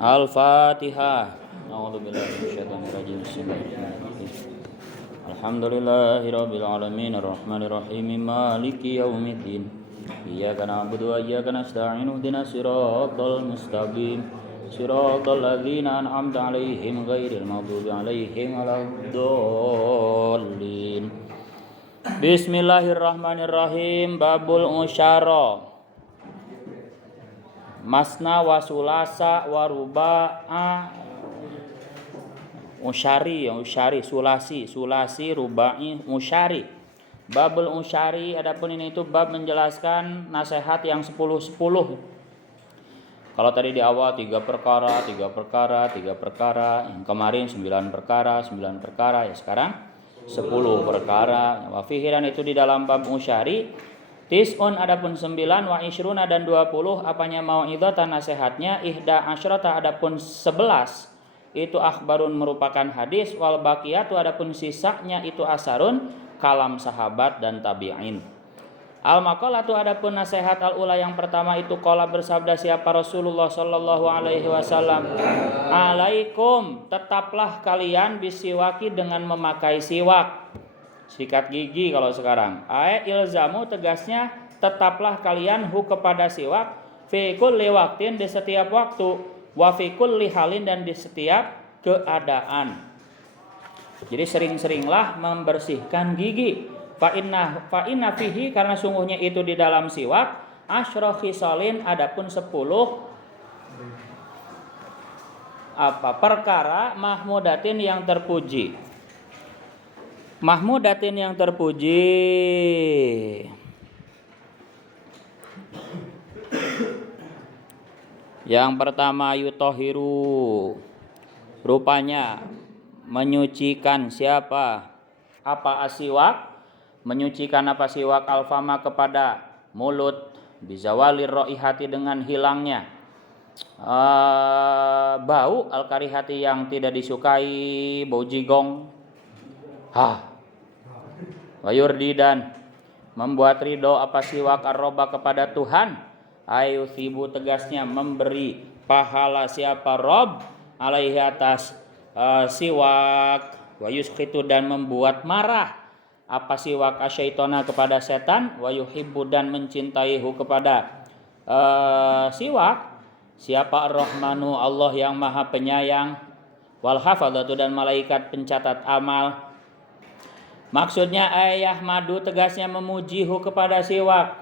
Al-Fatihah. A'udzubillahi minasyaitonir rajim. Bismillahirrahmanirrahim. Alhamdulillahirabbil alamin arrahmanir rahim maliki yaumiddin. Iyyaka na'budu wa iyyaka nasta'in ihdinas siratal mustaqim. Siratal ladzina an'amta 'alaihim ghairil maghdubi 'alaihim waladdallin. Bismillahirrahmanirrahim. Babul usyara. Masna wa sulasa wa ruba'a usyari sulasi ruba'i usyari. Babul usyari, adapun ini itu bab menjelaskan nasihat yang 10-10. Kalau tadi di awal 3 perkara, yang kemarin 9 perkara, ya sekarang 10 perkara. Wa fihi, dan itu di dalam bab usyari. Tis'un, adapun 9, wa isyruna dan 20, apanya mau'idhatan nasihatnya, ihda asyrata, adapun 11 itu akhbarun merupakan hadis, wal baqiyatu, adapun sisanya itu asarun kalam sahabat dan tabi'in. Al maqalatu, adapun nasihat al ula yang pertama itu qala, bersabda siapa Rasulullah sallallahu alaihi wasallam, alaikum, tetaplah kalian bisiwaki, dengan memakai siwak, sikat gigi kalau sekarang. Ilzamu, tegasnya tetaplah kalian hu kepada siwak, fi kulli waqtin, di setiap waktu, wa fi kulli halin, dan di setiap keadaan. Jadi sering-seringlah membersihkan gigi. Fa inna fihi, karena sungguhnya itu di dalam siwak, asyra khisalin, adapun 10 perkara mahmudatin yang terpuji. Mahmudatin yang terpuji. Yang pertama yutohiru, rupanya menyucikan siapa? Apa asiwak? Menyucikan apa siwak? Alfama, kepada mulut, bizawalir roihati, dengan hilangnya bau, alkarihati, yang tidak disukai, bau jigong, wayurdi, dan membuat ridho apa siwak arroba kepada Tuhan, ayuthibu, tegasnya memberi pahala siapa Rob, alaihi, atas siwak, wayuskitu, dan membuat marah apa siwak asyaitona kepada setan, wayuhibbu, dan mencintaihu kepada siwak siapa ar-Rahmanu, Allah yang maha penyayang, wal hafadzatu, dan malaikat pencatat amal. Maksudnya ayah madu, tegasnya memujihu kepada siwak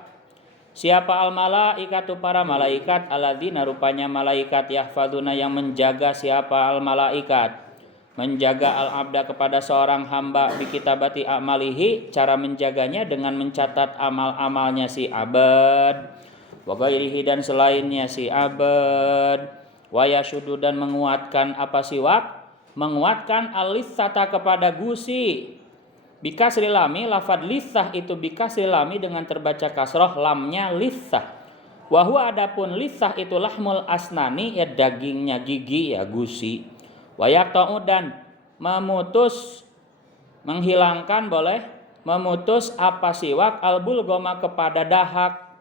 siapa al malaikatu, para malaikat, alladzina, rupanya malaikat, yahfadzuna, yang menjaga siapa al malaikat, menjaga al abda kepada seorang hamba, bikitabati amalihi, cara menjaganya dengan mencatat amal-amalnya si abad, wa ghairihi, dan selainnya si abad, wa yashudu, dan menguatkan apa siwak, menguatkan al-litsata kepada gusi, bikasril lami, lafad litsah itu bikasril lami, dengan terbaca kasroh lamnya litsah. Wa huwa, adapun litsah itu lahmul asnani, ya dagingnya gigi, ya gusi. Wa yaqta'u, dan memutus, menghilangkan, boleh memutus apa siwak, albulgoma, kepada dahak.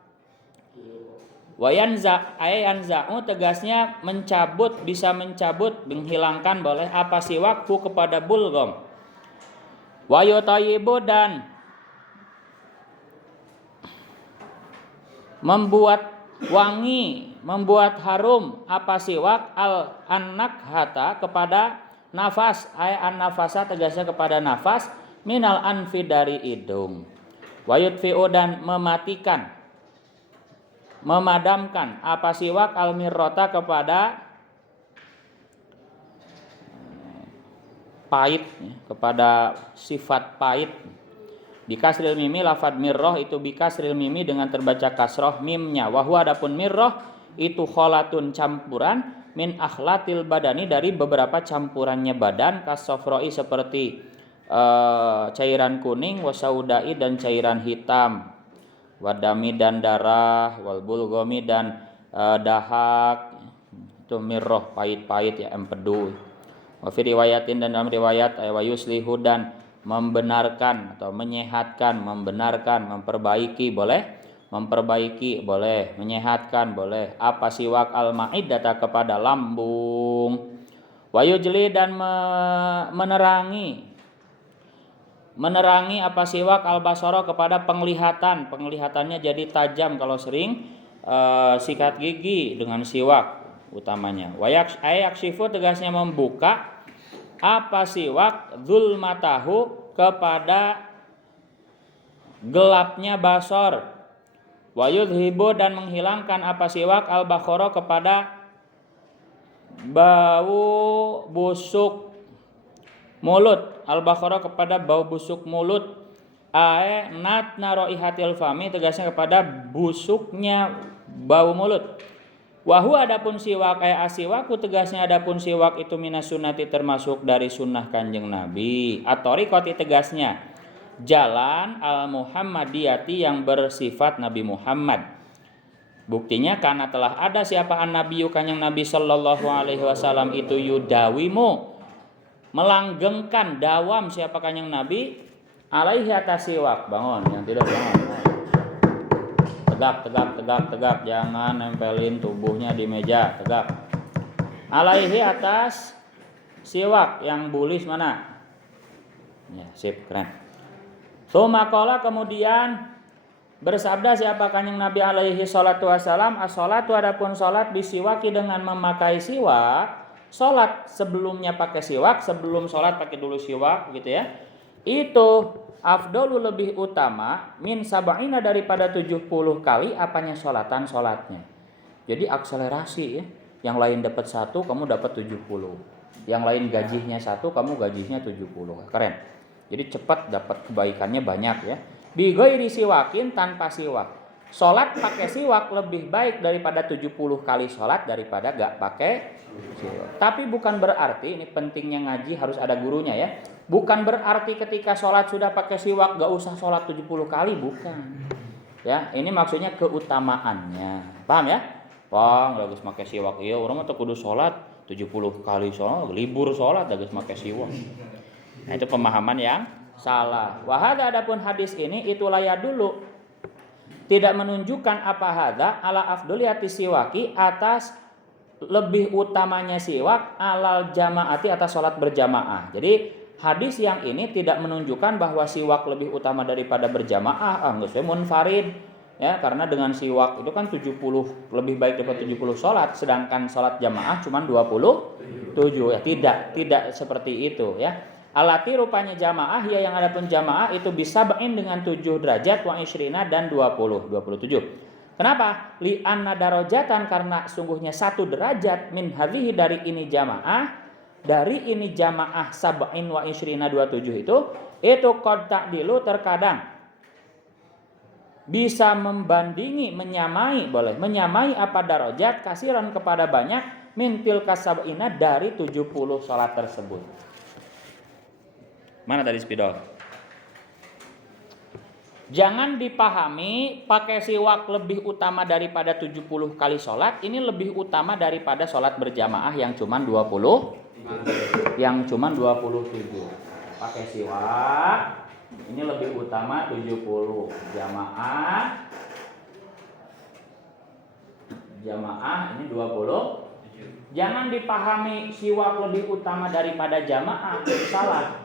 Wa yanza'u, tegasnya mencabut, bisa mencabut, menghilangkan, boleh apa siwak, hu kepada bulgom. Wa yutayibu, dan membuat wangi, membuat harum apa siwak, al an-nakhata, kepada nafas, an-nafasa, tegasnya kepada nafas, minal anfi, dari hidung. Wa yutfi'u, dan mematikan, memadamkan apa siwak, al mirrota, kepada pahit, kepada sifat pahit. Bikasril mimi, lafad mirroh itu bikasril mimi, dengan terbaca kasroh mimnya. Wahwa, adapun mirroh itu kholatun, campuran, min akhlatil badani, dari beberapa campurannya badan, kasofroi, seperti cairan kuning, wasaudai, dan cairan hitam, wadami, dan darah, walbulgomi, dan dahak, itu mirroh, pahit-pahit, ya, empedu. Wa fi riwayatin, dan dalam riwayat, wa yuslihu, dan membenarkan atau menyehatkan, membenarkan, memperbaiki, boleh memperbaiki boleh, menyehatkan boleh. Apa siwak al-ma'iddata kepada lambung. Wayujli dan menerangi apa siwak al-basara kepada penglihatan. Penglihatannya jadi tajam kalau sering sikat gigi dengan siwak utamanya. Yakshifu tegasnya membuka apa siwak zulmatahu kepada gelapnya basor. Wayudhibu dan menghilangkan apa siwak al-bakhara kepada bau busuk mulut. Al-bakhara kepada bau busuk mulut. Natna raihatil fami tegasnya kepada busuknya bau mulut. Wahu adapun siwak asiwaku tegasnya adapun siwak itu minas sunnati termasuk dari sunnah Kanjeng Nabi. At-tariqati tegasnya jalan al-Muhammadiyati yang bersifat Nabi Muhammad. Buktinya karena telah ada siapa an-nabiyyu Kanjeng Nabi sallallahu alaihi wasallam itu yudawimu melanggengkan dawam siapa Kanjeng Nabi alaihi atas siwak. Bangun yang tidur bangun. Tegak, jangan nempelin tubuhnya di meja, tegak. Alaihi atas siwak yang bulis mana? Ya, sip, keren. Tsumaqala kemudian bersabda siapa Kanjeng Nabi alaihi salatu wasalam, as-salatu adapun salat disiwaki dengan memakai siwak. Salat sebelumnya pakai siwak, sebelum salat pakai dulu siwak gitu ya. Itu afdalu lebih utama min sab'ina daripada 70 kali apanya salatnya. Jadi akselerasi ya. Yang lain dapat 1, kamu dapat 70. Yang lain gajinya 1, kamu gajinya 70. Keren. Jadi cepat dapat kebaikannya banyak ya. Bi ghairi siwakin tanpa siwak. Salat pakai siwak lebih baik daripada 70 kali salat daripada gak pakai siwak. Tapi bukan berarti ini pentingnya ngaji harus ada gurunya ya. Bukan berarti ketika sholat sudah pakai siwak gak usah sholat 70 kali, bukan. Ya, ini maksudnya keutamaannya. Paham ya? Paham, bagus pakai siwak. Iya, orang mah kudu sholat 70 kali sholat, libur sholat bagus pakai siwak. Nah, itu pemahaman yang salah. Wahada adapun hadis ini itulah ya dulu tidak menunjukkan apa hadza ala afdoliyati siwaki atas lebih utamanya siwak alal jamaati atas sholat berjamaah. Jadi hadis yang ini tidak menunjukkan bahwa siwak lebih utama daripada berjamaah. Enggak sesuai munfarid ya, karena dengan siwak itu kan 70 lebih baik daripada 70 sholat, sedangkan sholat jamaah cuma 27 ya. Tidak seperti itu ya. Alati rupanya jamaah ya yang adapun jamaah itu bisa bain dengan 7 derajat wa isyrina dan 27. Kenapa? Li anna darajatan karena sungguhnya 1 derajat min hadhihi dari ini jamaah sab'in wa isyrina 27 itu qad ta'dilu terkadang bisa membandingi menyamai apa darajat kasiran kepada banyak min tilka sab'ina dari 70 salat tersebut. Mana tadi spidol? Jangan dipahami pakai siwak lebih utama daripada 70 kali sholat. Ini lebih utama daripada sholat berjamaah yang cuma 27. Pakai siwak ini lebih utama 70. Jamaah ini 20. Jangan dipahami siwak lebih utama daripada jamaah, salah.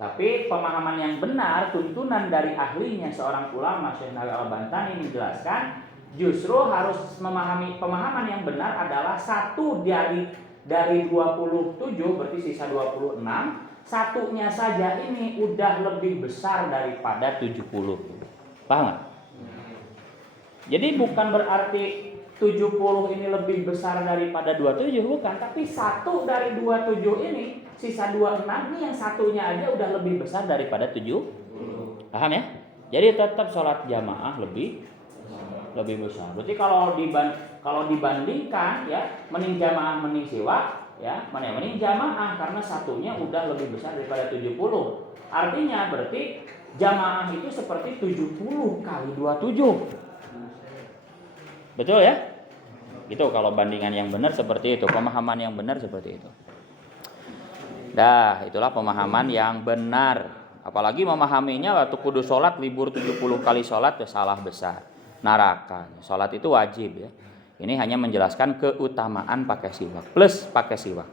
Tapi pemahaman yang benar, tuntunan dari ahlinya seorang ulama Syekh Nawawi Al-Bantani menjelaskan justru harus memahami pemahaman yang benar adalah 1 dari 27 berarti sisa 26, satunya saja ini udah lebih besar daripada 70. Paham gak? Jadi bukan berarti 70 ini lebih besar daripada 27, bukan, tapi 1 dari 27 ini sisa 26 ini yang satunya aja udah lebih besar daripada 70. Paham ya? Jadi tetap sholat jamaah lebih besar. Berarti kalau dibandingkan ya mending jamaah mending siwak ya, mending jamaah karena satunya udah lebih besar daripada 70. Artinya berarti jamaah itu seperti 70 kali 27. Betul ya? Itu kalau bandingan yang benar seperti itu, pemahaman yang benar seperti itu. Dah, itulah pemahaman yang benar. Apalagi memahaminya waktu kudu sholat libur 70 kali sholat ya salah besar. neraka. Salat itu wajib ya. Ini hanya menjelaskan keutamaan pakai siwak plus pakai siwak.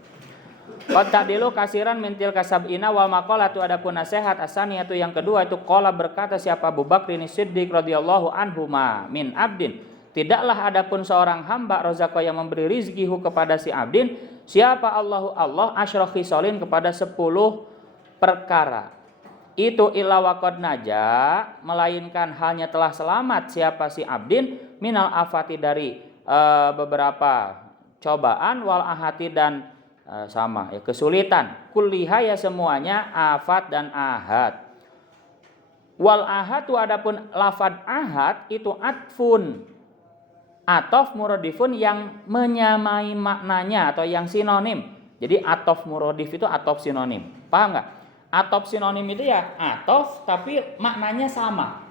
Qad ta'dilu kasiran mintil kasabina wal maqalatu adapun nasihat asaniyatu yang kedua itu qala berkata siapa Abu Bakrin Siddiq radhiyallahu anhu min abdin tidaklah adapun seorang hamba rozaqah yang memberi rizkihu kepada si abdin siapa Allah asyra khisalin kepada 10 perkara itu illa waqad naja melainkan hanya telah selamat siapa si abdin minal afati dari beberapa cobaan wal ahati dan sama ya kesulitan kulliha ya semuanya afat dan ahad wal ahatu adapun lafad ahad itu atfun atof muradifun yang menyamai maknanya atau yang sinonim jadi atof muradif itu atof sinonim paham nggak atof sinonim itu ya atof tapi maknanya sama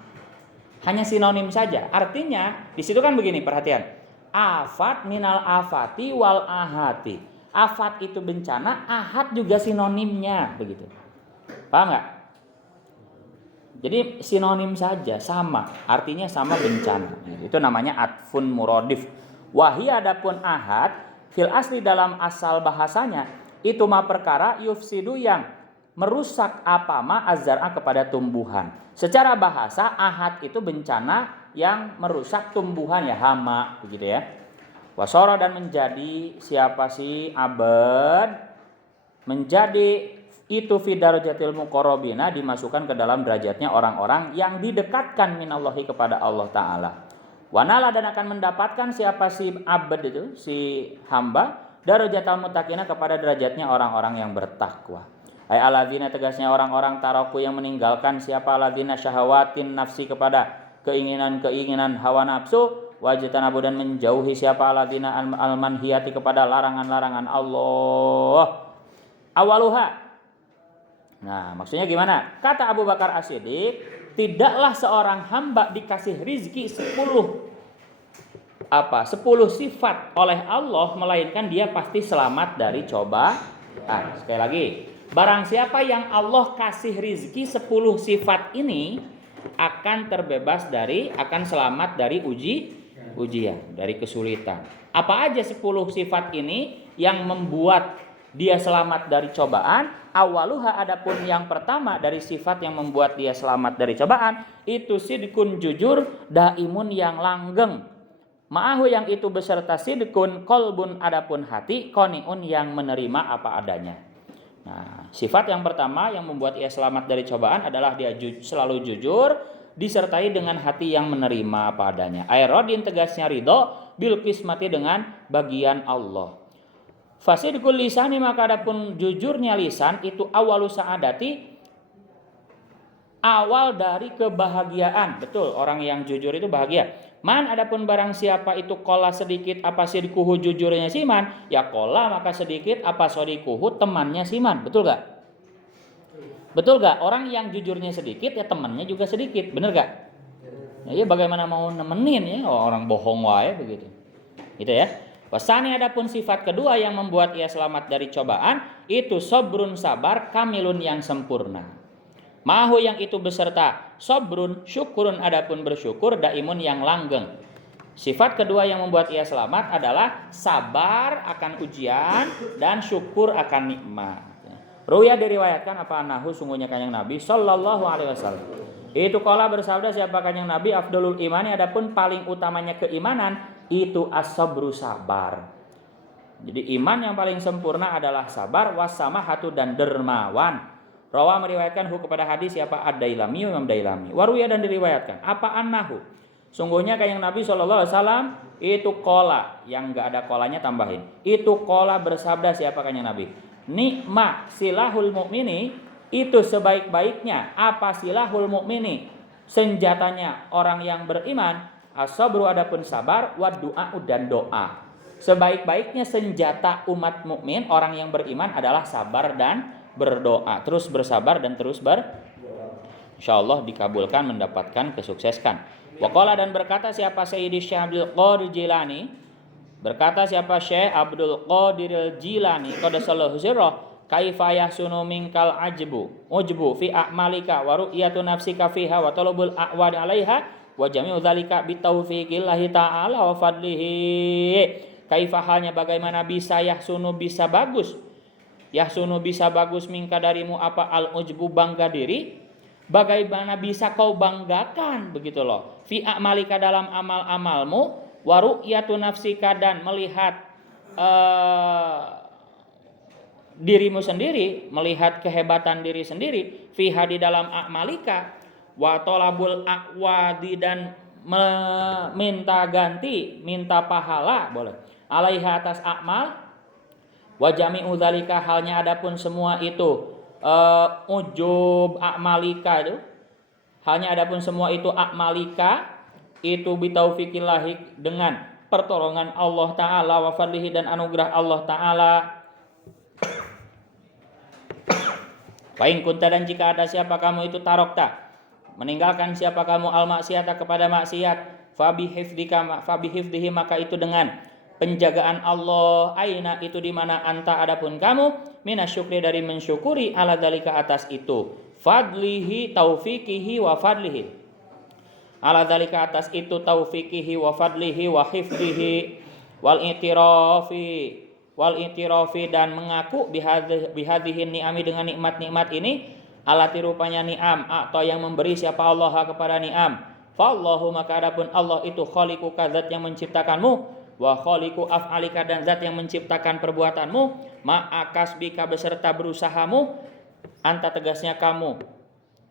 hanya sinonim saja artinya di situ kan begini perhatian afat minal afati wal ahati afat itu bencana, ahad juga sinonimnya, begitu. Paham nggak? Jadi sinonim saja, sama, artinya sama bencana. Itu namanya atfun muradif. Wahi adapun ahad, fil asli dalam asal bahasanya itu ma perkara yufsidu yang merusak apa ma azzar'a kepada tumbuhan. Secara bahasa ahad itu bencana yang merusak tumbuhan ya hama, begitu ya. Wasara dan menjadi siapa sih abad menjadi itu fi darajatil muqarrabina dimasukkan ke dalam derajatnya orang-orang yang didekatkan minallahi kepada Allah taala. Wanala dan akan mendapatkan siapa si abad itu si hamba darajatal muttaqina kepada derajatnya orang-orang yang bertakwa. Ai alladzina tegasnya orang-orang taraku yang meninggalkan siapa alladzina syahawatin nafsi kepada keinginan-keinginan hawa nafsu wajtanabu dan menjauhi siapa alladzina al-manhiyati kepada larangan-larangan Allah. Awaluha. Nah, maksudnya gimana? Kata Abu Bakar As-Siddiq, tidaklah seorang hamba dikasih rizki 10 sifat oleh Allah melainkan dia pasti selamat dari cobaan. Sekali lagi, barang siapa yang Allah kasih rizki 10 sifat ini akan selamat dari ujian, dari kesulitan. Apa aja 10 sifat ini yang membuat dia selamat dari cobaan? Awaluha adapun yang pertama dari sifat yang membuat dia selamat dari cobaan itu sidqun jujur daimun yang langgeng. Ma'ahu yang itu beserta sidqun qalbun adapun hati qaniun yang menerima apa adanya. Nah, sifat yang pertama yang membuat ia selamat dari cobaan adalah dia selalu jujur disertai dengan hati yang menerima apa adanya. Airodin tegasnya ridho bil qismati dengan bagian Allah. Fasidqul lisani maka adapun jujurnya lisan itu awalu saadati awal dari kebahagiaan. Betul, orang yang jujur itu bahagia. Man adapun barang siapa itu kola sedikit apa sidquhu jujurnya siman, ya kola maka sedikit apa sodikuhu temannya siman. Betul gak? Betul gak? Orang yang jujurnya sedikit ya temannya juga sedikit. Bener gak? Ya bagaimana mau nemenin ya orang bohong wae begitu. Gitu ya. Wasani adapun sifat kedua yang membuat ia selamat dari cobaan itu sobrun sabar kamilun yang sempurna. Mahu yang itu beserta sobrun syukurun adapun bersyukur daimun yang langgeng. Sifat kedua yang membuat ia selamat adalah sabar akan ujian dan syukur akan nikmat. Ruya diriwayatkan apa anahu sungguhnya kanjeng Nabi sallallahu alaihi wasallam. Itu kala bersabda siapa kanjeng Nabi afdalul imani adapun paling utamanya keimanan itu as-sabru sabar. Jadi iman yang paling sempurna adalah sabar wasamahatu dan dermawan. Rawa meriwayatkan kepada hadis siapa ad-Dailami Imam Dailami. Waruya dan diriwayatkan apa anahu sungguhnya kanjeng Nabi sallallahu alaihi wasallam itu kala yang enggak ada kolanya tambahin. Itu kala bersabda siapa kanjeng Nabi nikma silahul mukmini itu sebaik-baiknya apa silahul mukmini senjatanya orang yang beriman as-sabru adapun sabar wa du'a dan doa. Sebaik-baiknya senjata umat mukmin orang yang beriman adalah sabar dan berdoa. Terus bersabar dan terus insyaallah dikabulkan mendapatkan kesuksesan. Wa qala dan berkata siapa Sayyidi Syekh Abdul Qadir Jilani berkata siapa Syekh Abdul Qadir Jilani qaddasallahu sirrah kaifa yahsunu minkal ujbu fi a'malika wa ru'yatu nafsika fiha wa talabul a'wad 'alaiha Wa jami'u dzalika bitaufiqillahi ta'ala wa fadlihi. Kaifa halnya bagaimana bisa yahsunu bisa bagus. Yahsunu bisa bagus minka darimu apa al-ujbu bangga diri. Bagaimana bisa kau banggakan begitu loh. Fi a'malika dalam amal-amalmu wa ru'yatu nafsika dan melihat dirimu sendiri, melihat kehebatan diri sendiri, fiha di dalam a'malika, wa tolabul a'wadi dan minta ganti, minta pahala boleh. Alaiha atas a'mal, wa jami'u dzalika halnya adapun semua itu ujub a'malika itu, halnya adapun semua itu a'malika itu bitaufiqillahi dengan pertolongan Allah Ta'ala wa fadlihi dan anugerah Allah Ta'ala. Fa'in kunta dan jika ada siapa kamu itu tarokta meninggalkan siapa kamu al maksiata kepada maksiat fabi hifdhihi maka itu dengan penjagaan Allah aina itu di mana anta adapun kamu minasyukri dari mensyukuri ala dzalika atas itu fadlihi taufiqihi wa fadlihi ala dzalika atas itu taufiqihi wa fadlihi wa hifdhihi wal itirafi dan mengaku bihadhihi ni'ami dengan nikmat-nikmat ini alati rupanya ni'am atau yang memberi siapa Allah kepada ni'am fallahu maka adapun Allah itu khaliquka zat yang menciptakanmu wa khaliqu af'alika dan zat yang menciptakan perbuatanmu ma'akasbika beserta berusahamu anta tegasnya kamu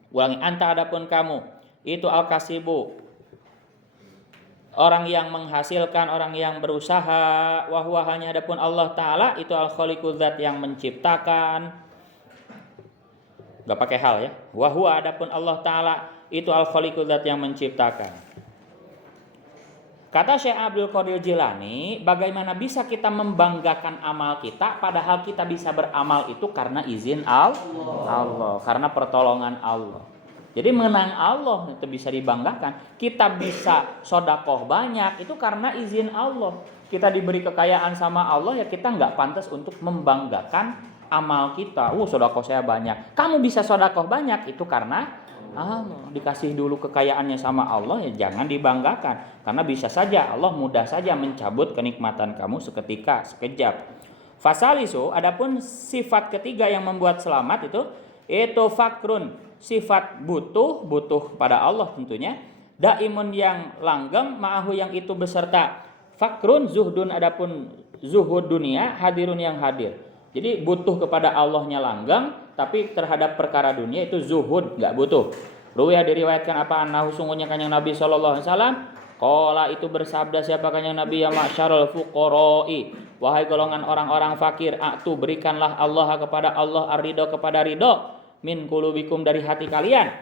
ulangi anta adapun kamu itu al-kasibu orang yang menghasilkan, orang yang berusaha, wahwa hanya adapun Allah Ta'ala itu al-khaliqu zat yang menciptakan. Gak pakai hal ya. Wahwa adapun Allah Ta'ala itu al-khaliqu zat yang menciptakan. Kata Syekh Abdul Qadir Jilani, bagaimana bisa kita membanggakan amal kita padahal kita bisa beramal itu karena izin Allah, karena pertolongan Allah. Jadi mengenang Allah itu bisa dibanggakan. Kita bisa sodakoh banyak itu karena izin Allah. Kita diberi kekayaan sama Allah ya kita nggak pantas untuk membanggakan amal kita. Sodakoh saya banyak. Kamu bisa sodakoh banyak itu karena Allah. Dikasih dulu kekayaannya sama Allah ya jangan dibanggakan. Karena bisa saja Allah mudah saja mencabut kenikmatan kamu seketika, sekejap. Fasalisu, adapun sifat ketiga yang membuat selamat itu fakrun. Sifat butuh pada Allah tentunya. Daimun yang langgeng, ma'ahu yang itu beserta. Fakrun zuhdun adapun zuhud dunia, hadirun yang hadir. Jadi butuh kepada Allahnya langgeng, tapi terhadap perkara dunia itu zuhud, enggak butuh. Ruwiyah diriwayatkan apa annahu sungguhnya kanjeng Nabi sallallahu alaihi wasallam qala itu bersabda siapa kanjeng Nabi ya ma'syarul fuqara'i wahai golongan orang-orang fakir atu berikanlah Allah kepada Allah ar-ridho kepada ridho min qulubikum dari hati kalian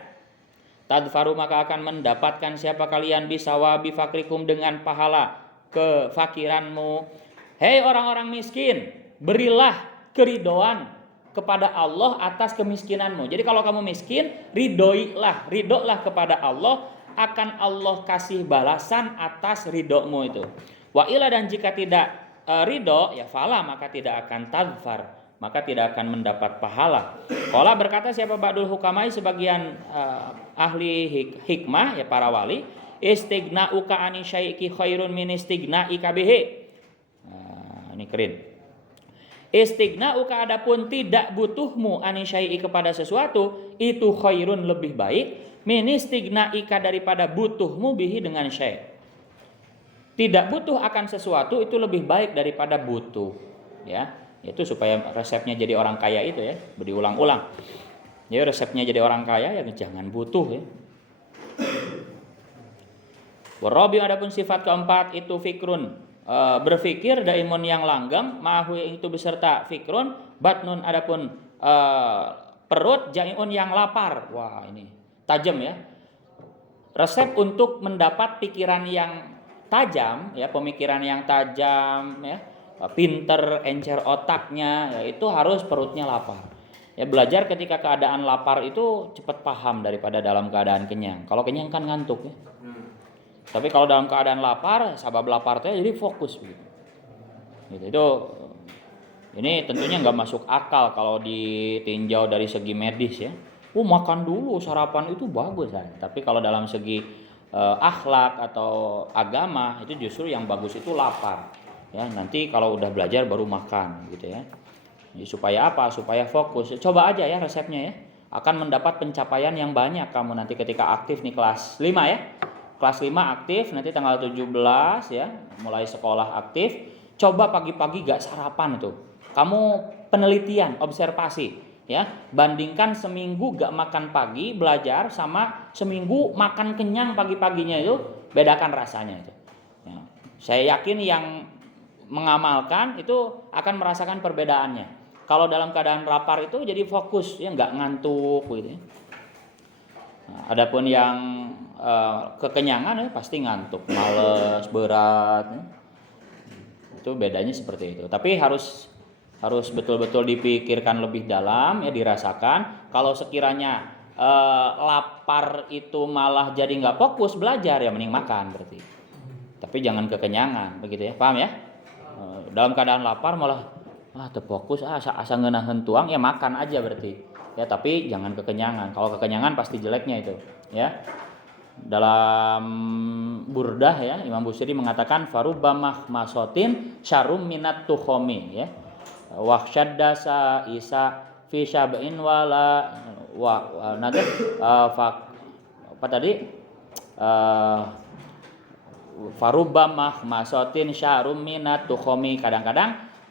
tadfaru maka akan mendapatkan siapa kalian bisawabi fakrikum dengan pahala kefakiranmu. Hei orang-orang miskin, berilah keridoan kepada Allah atas kemiskinanmu. Jadi kalau kamu miskin, ridholah kepada Allah, akan Allah kasih balasan atas ridhomu itu. Wa ila dan jika tidak ridho ya fala maka tidak akan tadfar, maka tidak akan mendapat pahala. Qala berkata siapa ba'dul hukamai sebagian ahli hikmah ya para wali, istighna'uka ani syai'i khairun min istighna'ika bihi. Ini keren. Istighna'uka adapun tidak butuhmu ani syai'i kepada sesuatu itu khairun lebih baik min istighna'ika daripada butuhmu bihi dengan syai'. Tidak butuh akan sesuatu itu lebih baik daripada butuh, ya. Itu supaya resepnya jadi orang kaya itu ya, diulang-ulang. Ya resepnya jadi orang kaya ya jangan butuh ya. Warabi adapun sifat keempat itu fikrun, berfikir daimun yang langgeng, ma'ahu itu beserta fikrun, batnun adapun perut, jaiun yang lapar. Wah ini tajam ya. Resep untuk mendapat pikiran yang tajam ya, pemikiran yang tajam ya, pinter, encer otaknya, ya itu harus perutnya lapar. Ya belajar ketika keadaan lapar itu cepat paham daripada dalam keadaan kenyang. Kalau kenyang kan ngantuk ya. Tapi kalau dalam keadaan lapar, sabab lapar teh jadi fokus begitu. Gitu. Itu ini tentunya nggak masuk akal kalau ditinjau dari segi medis ya. Makan dulu sarapan itu bagus kan. Tapi kalau dalam segi akhlak atau agama, itu justru yang bagus itu lapar. Ya, nanti kalau udah belajar baru makan gitu ya. Jadi supaya apa? Supaya fokus. Coba aja ya resepnya ya. Akan mendapat pencapaian yang banyak kamu nanti ketika aktif nih kelas 5 ya. Kelas 5 aktif nanti tanggal 17 ya, mulai sekolah aktif. Coba pagi-pagi gak sarapan itu. Kamu penelitian, observasi ya. Bandingkan seminggu gak makan pagi belajar sama seminggu makan kenyang pagi-paginya itu, bedakan rasanya itu. Ya. Saya yakin yang mengamalkan itu akan merasakan perbedaannya. Kalau dalam keadaan lapar itu jadi fokus ya, nggak ngantuk gitu ya. Nah, adapun yang kekenyangan ya pasti ngantuk, males, berat. Ya. Itu bedanya seperti itu. Tapi harus betul-betul dipikirkan lebih dalam ya, dirasakan. Kalau sekiranya lapar itu malah jadi nggak fokus belajar ya, mending makan berarti. Tapi jangan kekenyangan begitu ya, paham ya? Dalam keadaan lapar malah terfokus asa ngeunaheun tuang ya, makan aja berarti ya, tapi jangan kekenyangan. Kalau kekenyangan pasti jeleknya itu ya. Dalam Burdah ya, Imam Busiri mengatakan farubba mahmasotin syarum minat tuhomi ya, wahsyadda sa isa fi syab'in wala wa nanti apa tadi farubba mahmasotin syarum minat tuhomi.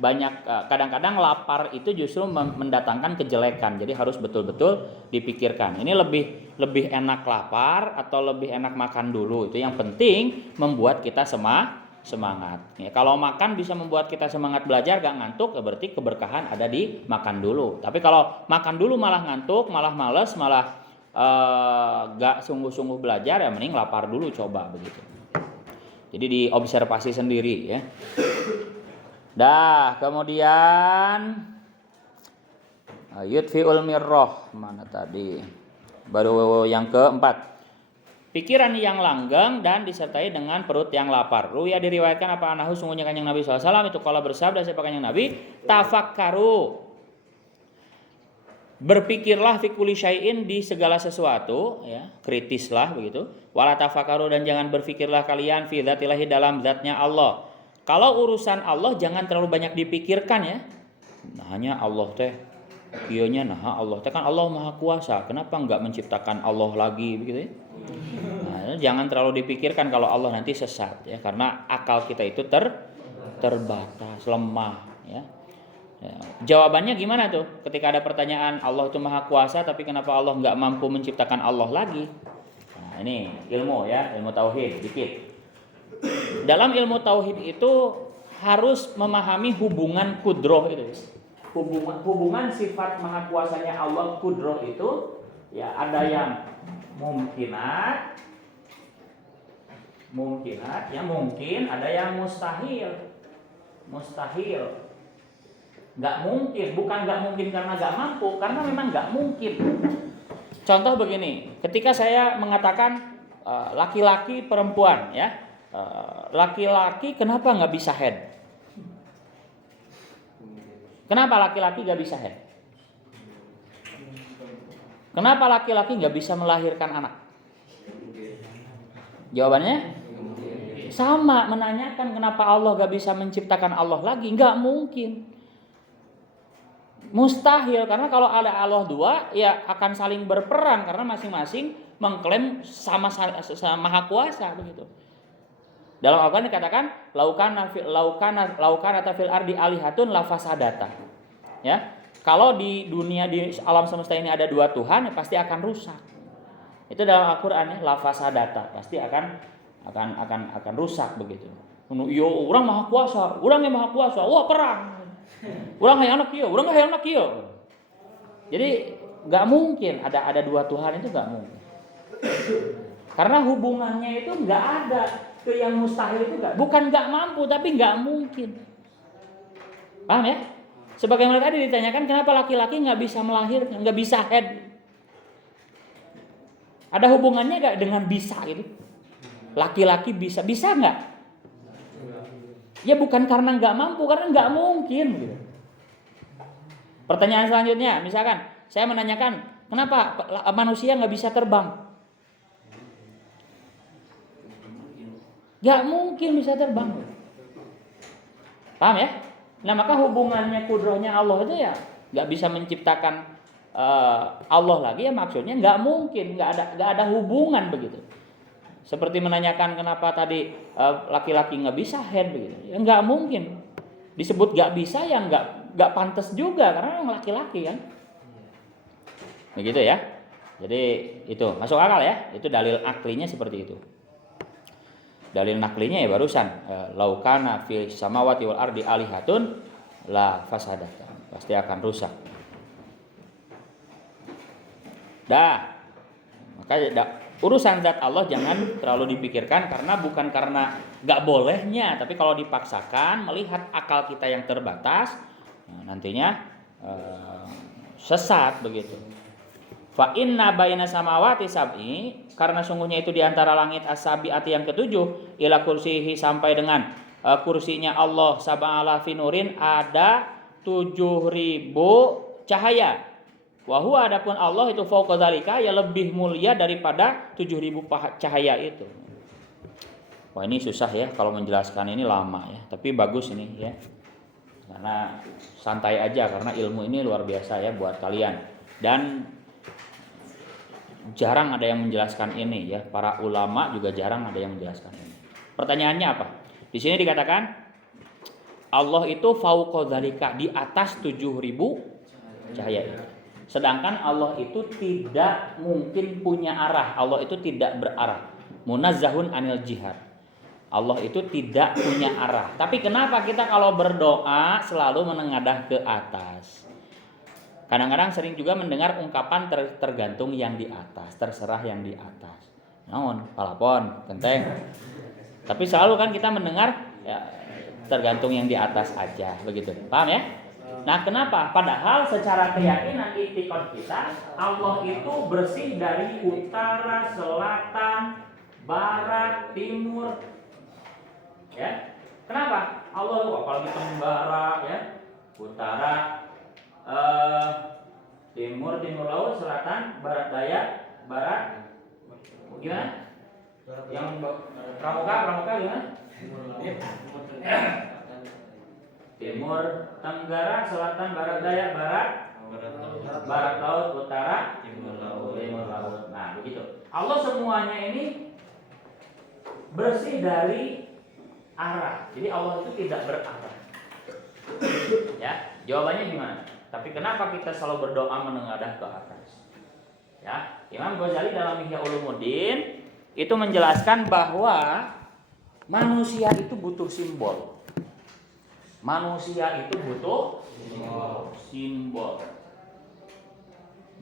Kadang-kadang lapar itu justru mendatangkan kejelekan. Jadi harus betul-betul dipikirkan. Ini lebih enak lapar atau lebih enak makan dulu. Itu yang penting membuat kita semangat. Ya, kalau makan bisa membuat kita semangat belajar, gak ngantuk, ya berarti keberkahan ada di makan dulu. Tapi kalau makan dulu malah ngantuk, malah males, malah gak sungguh-sungguh belajar, ya mending lapar dulu coba begitu. Jadi diobservasi sendiri ya. Dah, kemudian yudfi'ul mirroh, mana tadi? Baru yang keempat. Pikiran yang langgeng dan disertai dengan perut yang lapar. Ruya diriwayatkan apa anahu sungguhnya Kanjeng Nabi SAW itu kalau bersabda siapa Kanjeng Nabi, tafakkaru. Berpikirlah fi kulli syai'in di segala sesuatu ya, kritislah begitu. Wala tafakkaru dan jangan berpikirlah kalian fi dzatillahi dalam zatnya Allah. Kalau urusan Allah jangan terlalu banyak dipikirkan ya. Nah, hanya Allah teh kionya nah Allah teh kan Allah Maha Kuasa. Kenapa enggak menciptakan Allah lagi begitu ya? Nah, jangan terlalu dipikirkan kalau Allah nanti sesat ya, karena akal kita itu terbatas, lemah ya. Ya. Jawabannya gimana tuh? Ketika ada pertanyaan Allah itu Maha Kuasa tapi kenapa Allah enggak mampu menciptakan Allah lagi? Nah, ini ilmu ya, ilmu tauhid dikit. Dalam ilmu tauhid itu harus memahami hubungan kudroh itu. Hubungan sifat maha kuasanya Allah kudroh itu ya, ada yang mungkinat ya, mungkin, ada yang mustahil. Nggak mungkin, bukan nggak mungkin karena nggak mampu, karena memang nggak mungkin. Contoh begini, ketika saya mengatakan laki-laki perempuan ya, laki-laki kenapa nggak bisa head? Kenapa laki-laki nggak bisa head? Kenapa laki-laki nggak bisa melahirkan anak? Jawabannya sama, menanyakan kenapa Allah nggak bisa menciptakan Allah lagi, nggak mungkin, mustahil. Karena kalau ada Allah dua, ya akan saling berperang karena masing-masing mengklaim sama maha kuasa begitu. Dalam Al-Quran dikatakan laukana fil ardi alihatun lafasadata. Ya. Kalau di dunia, di alam semesta ini ada dua Tuhan, ya pasti akan rusak. Itu dalam Al-Quran ya, lafasadata, pasti akan rusak begitu. Yo, orang maha kuasa, orang yang maha kuasa, wah perang. Orang hayang anak kieu, orang hayang anak kieu. Jadi enggak mungkin ada dua Tuhan, itu enggak mungkin. Karena hubungannya itu enggak ada. Ke yang mustahil itu bukan nggak mampu, tapi nggak mungkin. Paham ya? Sebagaimana tadi ditanyakan kenapa laki-laki nggak bisa melahirkan, nggak bisa head. Ada hubungannya nggak dengan bisa gitu? Laki-laki bisa nggak? Ya bukan karena nggak mampu, karena nggak mungkin. Gitu. Pertanyaan selanjutnya, misalkan saya menanyakan kenapa manusia nggak bisa terbang? Gak mungkin bisa terbang. Paham ya? Nah maka hubungannya kudrohnya Allah itu ya gak bisa menciptakan Allah lagi ya, maksudnya gak mungkin, gak ada hubungan begitu. Seperti menanyakan kenapa tadi laki-laki gak bisa head begitu. Ya gak mungkin. Disebut gak bisa ya gak pantas juga karena yang laki-laki kan. Begitu ya. Jadi itu masuk akal ya. Itu dalil aklinya seperti itu. Dalil naklinya ya barusan laukana fil samawati wal ardi alihatun la fasadata. Pasti akan rusak. Maka urusan zat Allah jangan terlalu dipikirkan karena bukan karena gak bolehnya, tapi kalau dipaksakan melihat akal kita yang terbatas, nantinya sesat begitu. Fa inna baina samawati sab'i, karena sungguhnya itu di antara langit as-sabi'ati yang ketujuh, ila kursihi sampai dengan kursinya Allah sab'ala fi nurin ada 7.000 cahaya. Wa huwa adapun Allah itu fauqa dzalika ya lebih mulia daripada 7.000 cahaya itu. Wah ini susah ya kalau menjelaskan, ini lama ya, tapi bagus ini ya. Karena santai aja karena ilmu ini luar biasa ya buat kalian. Dan jarang ada yang menjelaskan ini ya, para ulama juga jarang ada yang menjelaskan ini. Pertanyaannya apa? Di sini dikatakan Allah itu fauqa dzalika, di atas 7.000 cahaya itu. Sedangkan Allah itu tidak mungkin punya arah. Allah itu tidak berarah. Munazzahun anil jihad. Allah itu tidak punya arah. Tapi kenapa kita kalau berdoa selalu menengadah ke atas? Kadang-kadang sering juga mendengar ungkapan tergantung yang di atas, terserah yang di atas. Naon, palapon, genteng. Tapi selalu kan kita mendengar ya, tergantung yang di atas aja, begitu. Paham ya? Nah, kenapa? Padahal secara keyakinan i'tiqad kita, Allah itu bersih dari utara, selatan, barat, timur. Ya. Kenapa? Allah itu apalagi tenggara ya, utara, timur laut, selatan, barat daya, barat gimana? Yang pramuka gimana? Timur, tenggara, selatan, barat daya, barat laut, utara, timur laut. Nah, begitu. Allah semuanya ini bersih dari arah. Jadi Allah itu tidak berarah. Ya, jawabannya gimana? Tapi kenapa kita selalu berdoa menengadah ke atas? Ya, Imam Ghazali dalam Ihya Ulumuddin itu menjelaskan bahwa manusia itu butuh simbol. Manusia itu butuh simbol.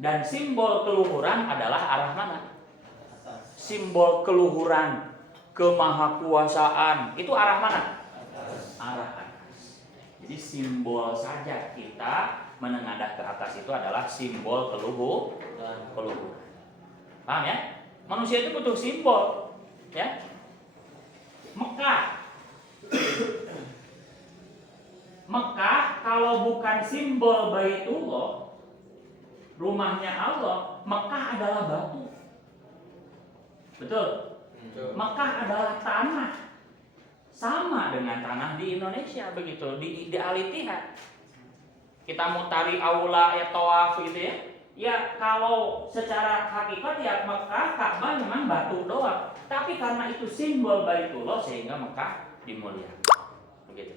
Dan simbol keluhuran adalah arah mana? Simbol keluhuran, kemahakuasaan, itu arah mana? Arah atas. Jadi simbol saja kita menengadah ke atas itu adalah simbol keluhuran. Paham ya? Manusia itu butuh simbol, ya. Mekah kalau bukan simbol Baitullah, rumahnya Allah, Mekah adalah batu. Betul? Mekah adalah tanah. Sama dengan tanah di Indonesia begitu, di Al-Ittihad. Kita mutari aula ya tawaf gitu ya. Ya kalau secara hakikat ya Mekah Ka'bah memang batu doang. Tapi karena itu simbol Baitullah sehingga Mekah dimuliakan. Begitu.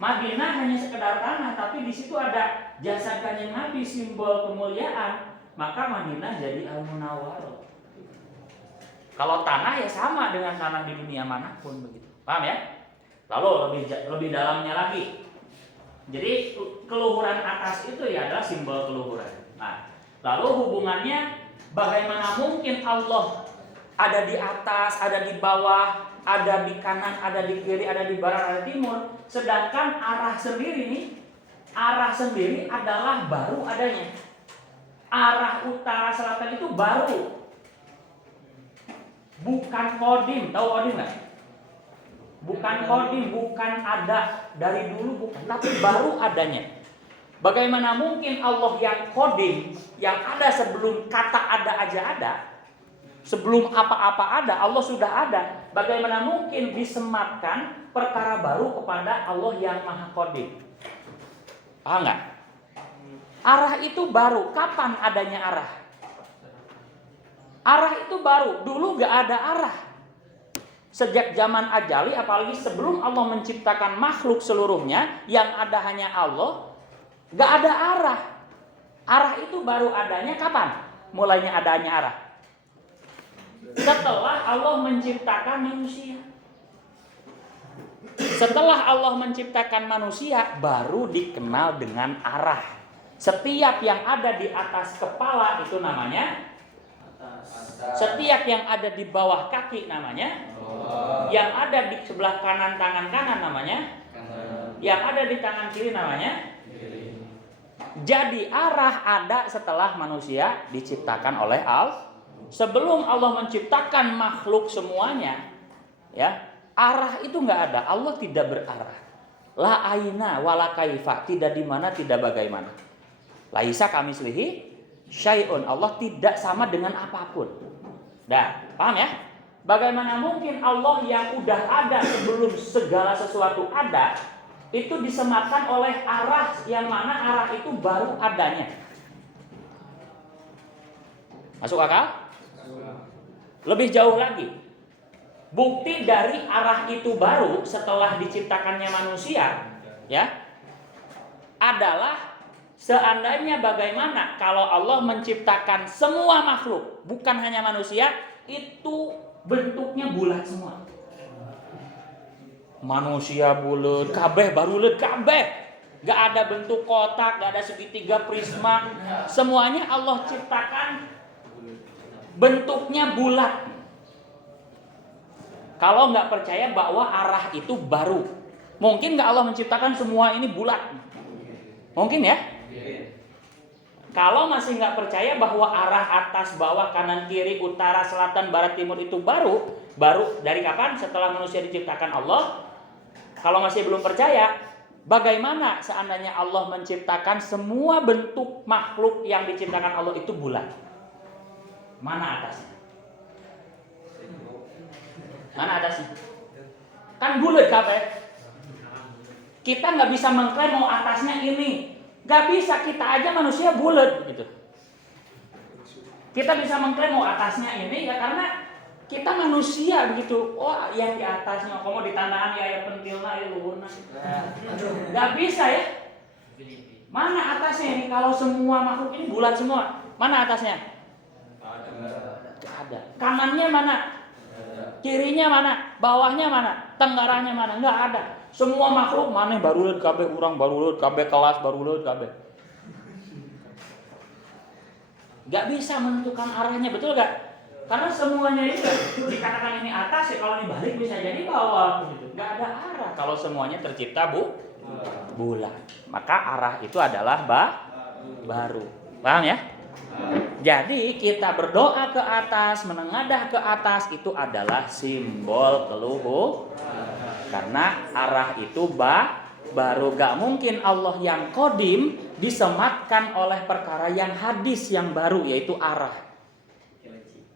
Madinah hanya sekedar tanah, tapi di situ ada jasad Kanjeng Nabi, simbol kemuliaan. Maka Madinah jadi Al-Munawwarah. Kalau tanah ya sama dengan tanah di dunia manapun begitu. Paham ya? Lalu lebih dalamnya lagi. Jadi keluhuran atas itu ya adalah simbol keluhuran. Nah, lalu hubungannya bagaimana mungkin Allah ada di atas, ada di bawah, ada di kanan, ada di kiri, ada di barat, ada di timur. Sedangkan arah sendiri adalah baru adanya. Arah utara selatan itu baru. Bukan kodim, tahu kodim nggak? Bukan kodim, bukan ada dari dulu, bukan, tapi baru adanya. Bagaimana mungkin Allah yang kodim, yang ada sebelum kata ada aja ada, Sebelum apa-apa ada, Allah sudah ada. Bagaimana mungkin disematkan perkara baru kepada Allah yang Maha Qadim? Paham nggak? Arah itu baru. Kapan adanya arah? Arah itu baru. Dulu nggak ada arah. Sejak zaman ajali, apalagi sebelum Allah menciptakan makhluk seluruhnya, yang ada hanya Allah, nggak ada arah. Arah itu baru adanya kapan? Mulainya adanya arah setelah Allah menciptakan manusia. Setelah Allah menciptakan manusia, baru dikenal dengan arah. Setiap yang ada di atas kepala itu namanya, setiap yang ada di bawah kaki namanya, yang ada di sebelah kanan tangan kanan namanya, yang ada di tangan kiri namanya. Jadi arah ada setelah manusia diciptakan oleh Allah. Sebelum Allah menciptakan makhluk semuanya, ya, arah itu nggak ada. Allah tidak berarah. La aina wala kaifa, tidak di mana, tidak bagaimana. Laisa kamislihi syai'un. Allah tidak sama dengan apapun. Dah, paham ya? Bagaimana mungkin Allah yang udah ada sebelum segala sesuatu ada, itu disematkan oleh arah yang mana arah itu baru adanya? Masuk akal? Lebih jauh lagi, bukti dari arah itu baru setelah diciptakannya manusia, ya, adalah seandainya bagaimana kalau Allah menciptakan semua makhluk, bukan hanya manusia, itu bentuknya bulat semua. Manusia bulat, kabeh barulet kabeh. Gak ada bentuk kotak, gak ada segitiga prisma. Semuanya Allah ciptakan bentuknya bulat. Kalau nggak percaya bahwa arah itu baru, mungkin nggak Allah menciptakan semua ini bulat? Mungkin ya? Kalau masih nggak percaya bahwa arah atas, bawah, kanan, kiri, utara, selatan, barat, timur itu baru dari kapan? Setelah manusia diciptakan Allah. Kalau masih belum percaya, bagaimana seandainya Allah menciptakan semua bentuk makhluk yang diciptakan Allah itu bulat? Mana atasnya? Mana atasnya? Kan bulat kabeh. Kita nggak bisa mengklaim mau atasnya ini. Nggak bisa, kita aja manusia bulat gitu. Kita bisa mengklaim mau atasnya ini ya karena kita manusia begitu. Wah, yang di atasnya kamu ditandaan ya pentilna ya luhurna. Nggak bisa ya. Mana atasnya ini kalau semua makhluk ini bulat semua? Mana atasnya? Ada. Kanannya mana? Kirinya mana? Bawahnya mana? Tenggaranya mana? Enggak ada. Semua makhluk mana baruleut kabeh, urang baruleut kabeh, kelas baruleut kabeh. Enggak bisa menentukan arahnya, betul enggak? Karena semuanya itu dikatakan ini atas ya, kalau dibalik bisa jadi bawah gitu. Enggak ada arah kalau semuanya tercipta bulat. Maka arah itu adalah baru. Paham ya? Jadi kita berdoa ke atas, menengadah ke atas itu adalah simbol keluhur. Karena arah itu baru, gak mungkin Allah yang qadim disematkan oleh perkara yang hadis yang baru, yaitu arah.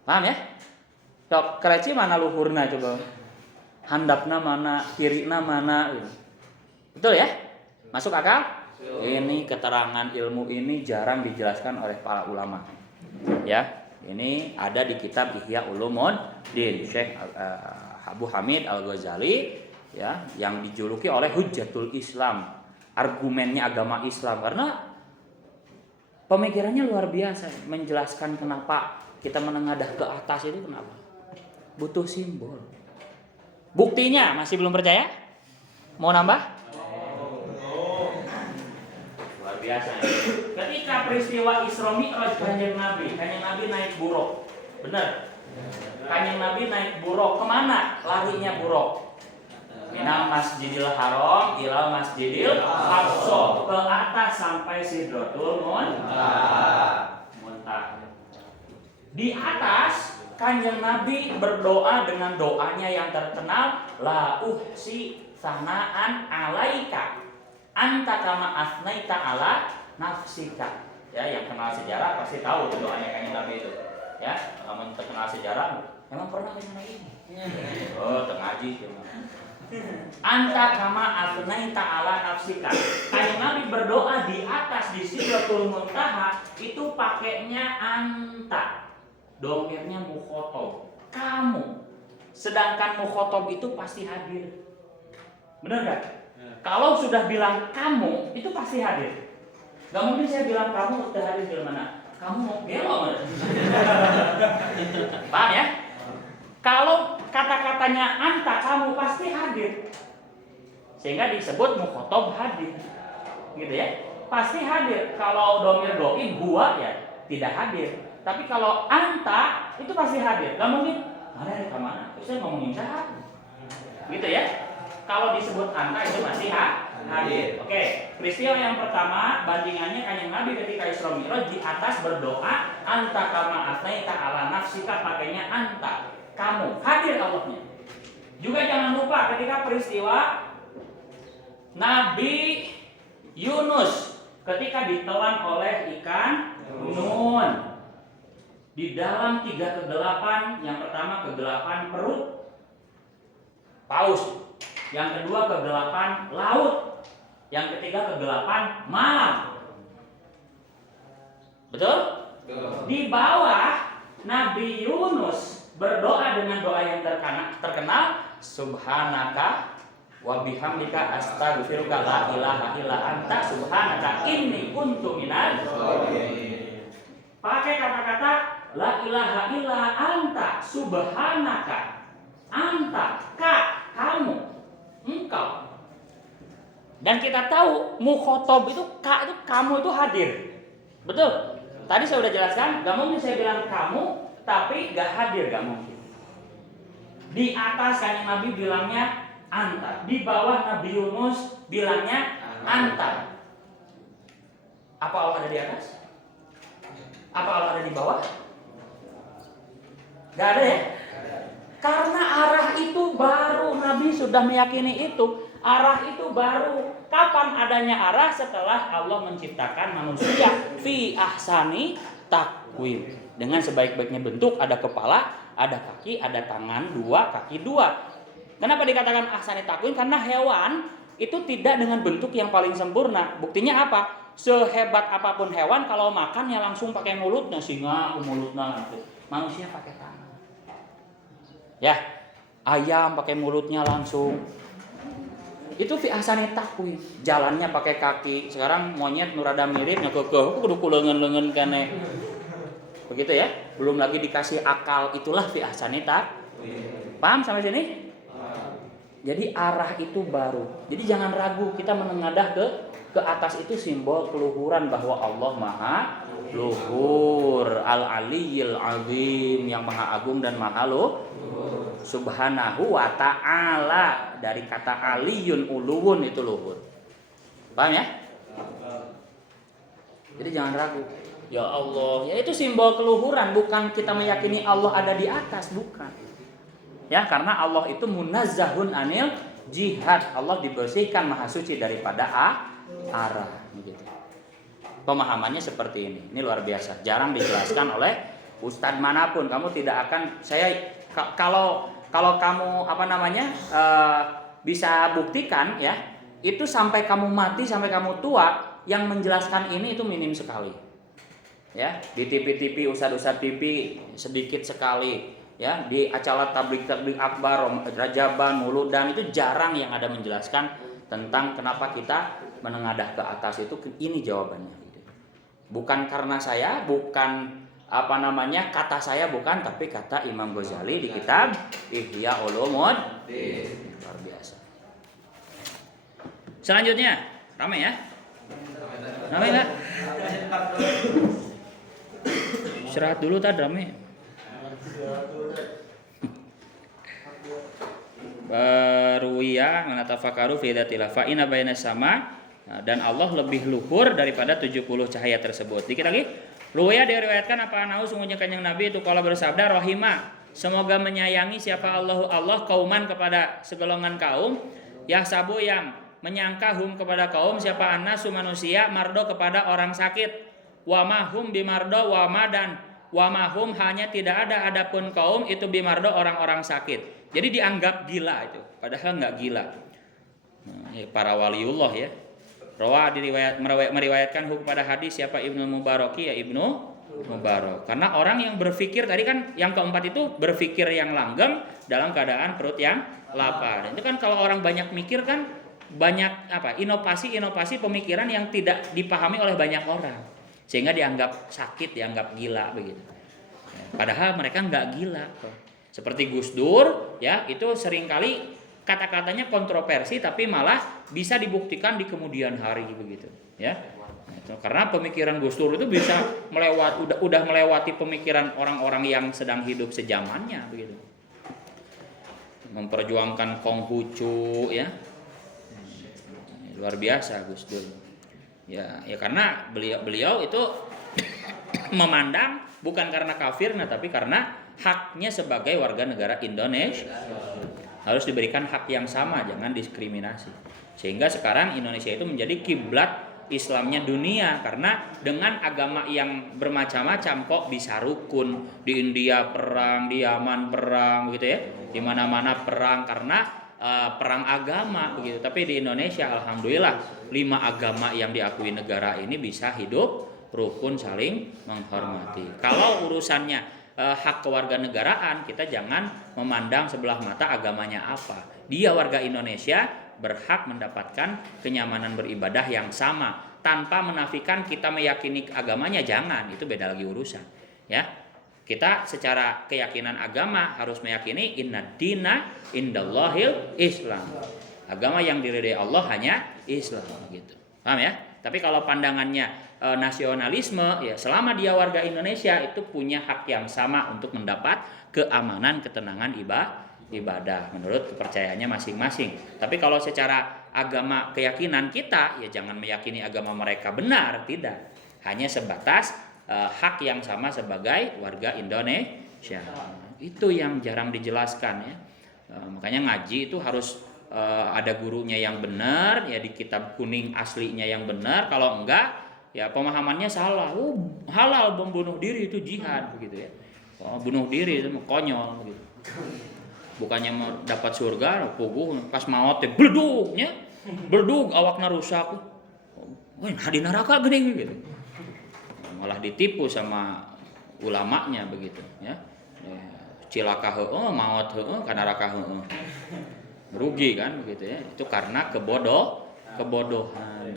Paham ya? Tok keleci mana luhurna coba? Handapna mana, kirina mana? Betul ya? Masuk akal? Ini keterangan ilmu ini jarang dijelaskan oleh para ulama. Ya, ini ada di kitab Ihya Ulumuddin Syekh Abu Hamid Al-Ghazali, ya, yang dijuluki oleh Hujjatul Islam, argumennya agama Islam, karena pemikirannya luar biasa, menjelaskan kenapa kita menengadah ke atas itu kenapa? Butuh simbol. Buktinya masih belum percaya? Mau nambah? Biasa. Ketika peristiwa Isra Mi'raj Kanjeng Nabi naik buruk. Benar. Kanjeng Nabi naik buruk kemana? Larinya buruk. Minal Masjidil Haram ilal Masjidil Aqsa, ke atas sampai Sidratul Muntah. Di atas Kanjeng Nabi berdoa dengan doanya yang terkenal, la uhsi sanaan alaika anta kama asnaita ala nafsika. Ya, yang kenal sejarah pasti tahu doanya Kanjeng Nabi itu. Ya, kamu terkenal sejarah, emang pernah dengan ini? Oh, tengaji cuma. Anta kama afnaita ala nafsika. Kanjeng Nabi berdoa di atas di Sidratul Muntaha itu pakainya anta. Domirnya mukhotob. Kamu. Sedangkan mukhotob itu pasti hadir. Benar gak? Kalau sudah bilang kamu itu pasti hadir. Gak mungkin saya bilang kamu udah hadir di mana? Kamu mau belok mana? Paham ya? Kalau kata-katanya anta kamu pasti hadir. Sehingga disebut mukhotob hadir. Gitu ya. Pasti hadir. Kalau domir doim huwa ya tidak hadir. Tapi kalau anta itu pasti hadir. Gak mungkin mana dari kemana? Saya ngomongin siapa? Gitu ya. Kalau disebut anta itu masih hadir. Oke. Peristiwa yang pertama bandingannya Kanjeng Nabi ketika Isra Mi'raj di atas berdoa anta kama asnaita ala nafsika pakainya anta. Kamu hadir Allahnya. Juga jangan lupa ketika peristiwa Nabi Yunus ketika ditelan oleh ikan nun di dalam 3 kegelapan. Yang pertama kegelapan perut paus, yang kedua kegelapan laut, yang ketiga kegelapan malam. Betul? Di bawah Nabi Yunus berdoa dengan doa yang terkenal subhanaka wa bihamdika astaghfiruka la ilaha illa anta subhanaka inni kuntu minadz dzalimin. Pakai kata-kata la ilaha illa anta subhanaka. Anta kamu, engkau. Dan kita tahu mukhotob itu itu kamu itu hadir. Betul? Tadi saya sudah jelaskan, gak mungkin saya bilang kamu tapi gak hadir, gak mungkin. Di atas Kanjeng Nabi bilangnya anta, di bawah Nabi Yunus bilangnya anta. Apa Allah ada di atas? Apa Allah ada di bawah? Gak ada ya? Karena arah itu baru, Nabi sudah meyakini itu. Arah itu baru. Kapan adanya arah? Setelah Allah menciptakan manusia fi ahsani takwim. Dengan sebaik-baiknya bentuk, ada kepala, ada kaki, ada tangan, 2, kaki 2. Kenapa dikatakan ahsani takwim? Karena hewan itu tidak dengan bentuk yang paling sempurna. Buktinya apa? Sehebat apapun hewan, kalau makan ya langsung pakai mulutnya, singa mulutnya langsung. Manusia pakai tangan. Ya, ayam pakai mulutnya langsung. Itu fi ahsani takwim. Jalannya pakai kaki. Sekarang monyet nurada mirip nyekekeh kudu kuleungeun-leungeun kene. Begitu ya. Belum lagi dikasih akal, itulah fi ahsani takwim. Paham sampai sini? Jadi arah itu baru. Jadi jangan ragu kita menengadah ke atas itu simbol keluhuran bahwa Allah Maha Luhur, Al-Aliyyil Azim, yang Maha Agung dan Maha Luhur. Subhanahu wa ta'ala, dari kata aliyun uluwun itu luhur. Paham ya? Jadi jangan ragu. Ya Allah, ya itu simbol keluhuran, bukan kita meyakini Allah ada di atas, bukan. Ya, karena Allah itu munazzahun anil jihad. Allah dibersihkan, maha suci daripada arah gitu. Pemahamannya seperti ini. Ini luar biasa. Jarang dijelaskan oleh ustadz manapun. Kamu tidak akan, kalau kamu bisa buktikan ya, itu sampai kamu mati, sampai kamu tua, yang menjelaskan ini itu minim sekali. Ya, di TV ustadz TV sedikit sekali. Ya, di acara tabligh akbar, rajaban, muludan itu jarang yang ada menjelaskan tentang kenapa kita menengadah ke atas itu. Ini jawabannya. Bukan karena saya, bukan kata saya, bukan, tapi kata Imam Ghazali di kitab Ihya Ulumuddin. Luar biasa. Selanjutnya, ramai ya? Ramai enggak? Istirahat dulu tadi ramai. Baruya manatafakaru fi dzatillah fa inna baina sama. Dan Allah lebih luhur daripada 70 cahaya tersebut. Dikit lagi. Ruwaya diriwayatkan apa anau sungguhnya Kanjeng Nabi itu kalau bersabda rahimah, semoga menyayangi siapa Allah kauman kepada segolongan kaum, yahsabu yang menyangka hum kepada kaum siapa annasu manusia, mardo kepada orang sakit, wa mahum bimardo wa madan wa mahum hanya tidak ada adapun kaum itu bimardo orang-orang sakit. Jadi dianggap gila itu, padahal nggak gila. Para waliullah ya. Rawa meriwayatkan kepada hadis siapa Ibnu Mubaraki ya Ibnu Mubarak. Karena orang yang berpikir tadi kan yang keempat itu berpikir yang langgeng dalam keadaan perut yang lapar. Itu kan kalau orang banyak mikir kan banyak inovasi pemikiran yang tidak dipahami oleh banyak orang. Sehingga dianggap sakit, dianggap gila begitu. Padahal mereka nggak gila kok. Seperti Gus Dur ya, itu seringkali kata-katanya kontroversi tapi malah bisa dibuktikan di kemudian hari begitu ya. Karena pemikiran Gus Dur itu bisa udah melewati pemikiran orang-orang yang sedang hidup sezamannya begitu. Memperjuangkan Konghucu ya. Luar biasa Gus Dur. Ya karena beliau itu memandang bukan karena kafir tapi karena haknya sebagai warga negara Indonesia. Harus diberikan hak yang sama, jangan diskriminasi. Sehingga sekarang Indonesia itu menjadi kiblat Islamnya dunia karena dengan agama yang bermacam-macam kok bisa rukun. Di India perang, di Yaman perang gitu ya. Di mana-mana perang karena perang agama begitu. Tapi di Indonesia alhamdulillah 5 agama yang diakui negara ini bisa hidup rukun saling menghormati. Kalau urusannya hak kewarganegaraan, kita jangan memandang sebelah mata agamanya apa. Dia warga Indonesia berhak mendapatkan kenyamanan beribadah yang sama tanpa menafikan kita meyakini agamanya, jangan, itu beda lagi urusan ya. Kita secara keyakinan agama harus meyakini inna dina indallahil Islam. Agama yang diridhai Allah hanya Islam gitu. Paham ya? Tapi kalau pandangannya nasionalisme ya selama dia warga Indonesia itu punya hak yang sama untuk mendapat keamanan, ketenangan ibadah menurut kepercayaannya masing-masing. Tapi kalau secara agama keyakinan kita ya jangan meyakini agama mereka benar, tidak. Hanya sebatas hak yang sama sebagai warga Indonesia. Itu yang jarang dijelaskan ya. Makanya ngaji itu harus ada gurunya yang benar ya, di kitab kuning aslinya yang benar. Kalau enggak ya pemahamannya salah. Halal membunuh diri itu jihad begitu ya. Bunuh diri itu konyol begitu. Bukannya mau dapat surga, puguh pas maut teh bledugnya, bledug awakna rusak. Wah, di neraka geuning gitu. Malah ditipu sama ulamanya begitu ya. Cilaka heueuh, maut heueuh, ka neraka heueuh. Rugi kan begitu ya. Itu karena kebodohan.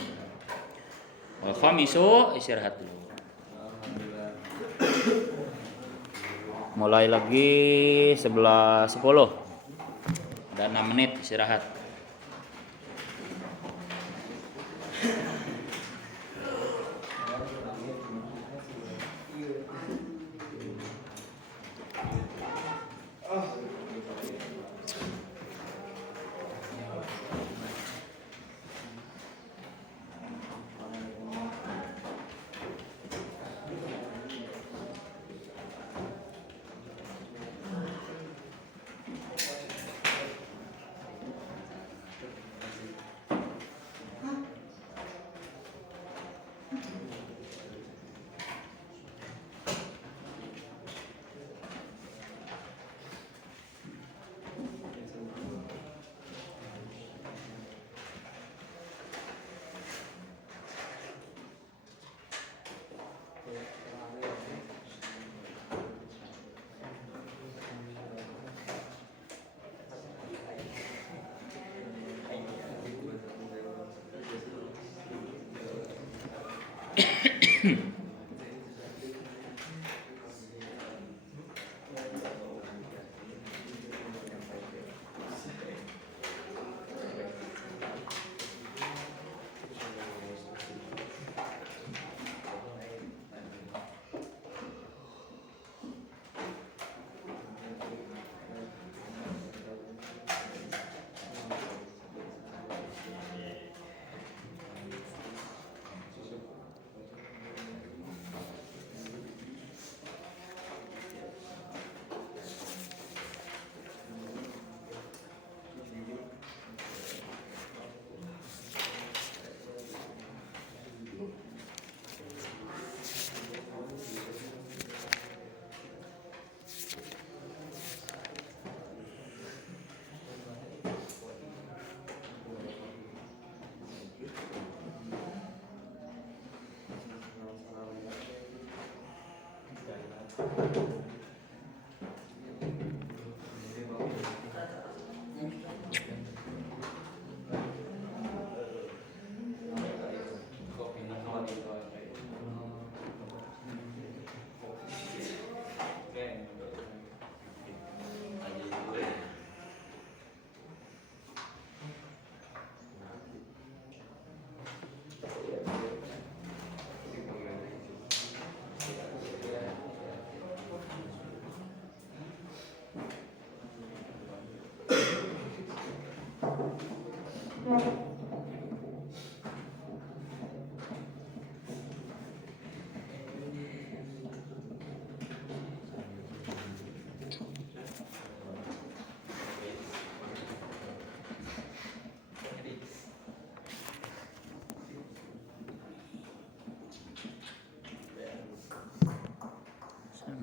Khamisu istirahat dulu. Mulai lagi 11.10. Ada 6 menit istirahat.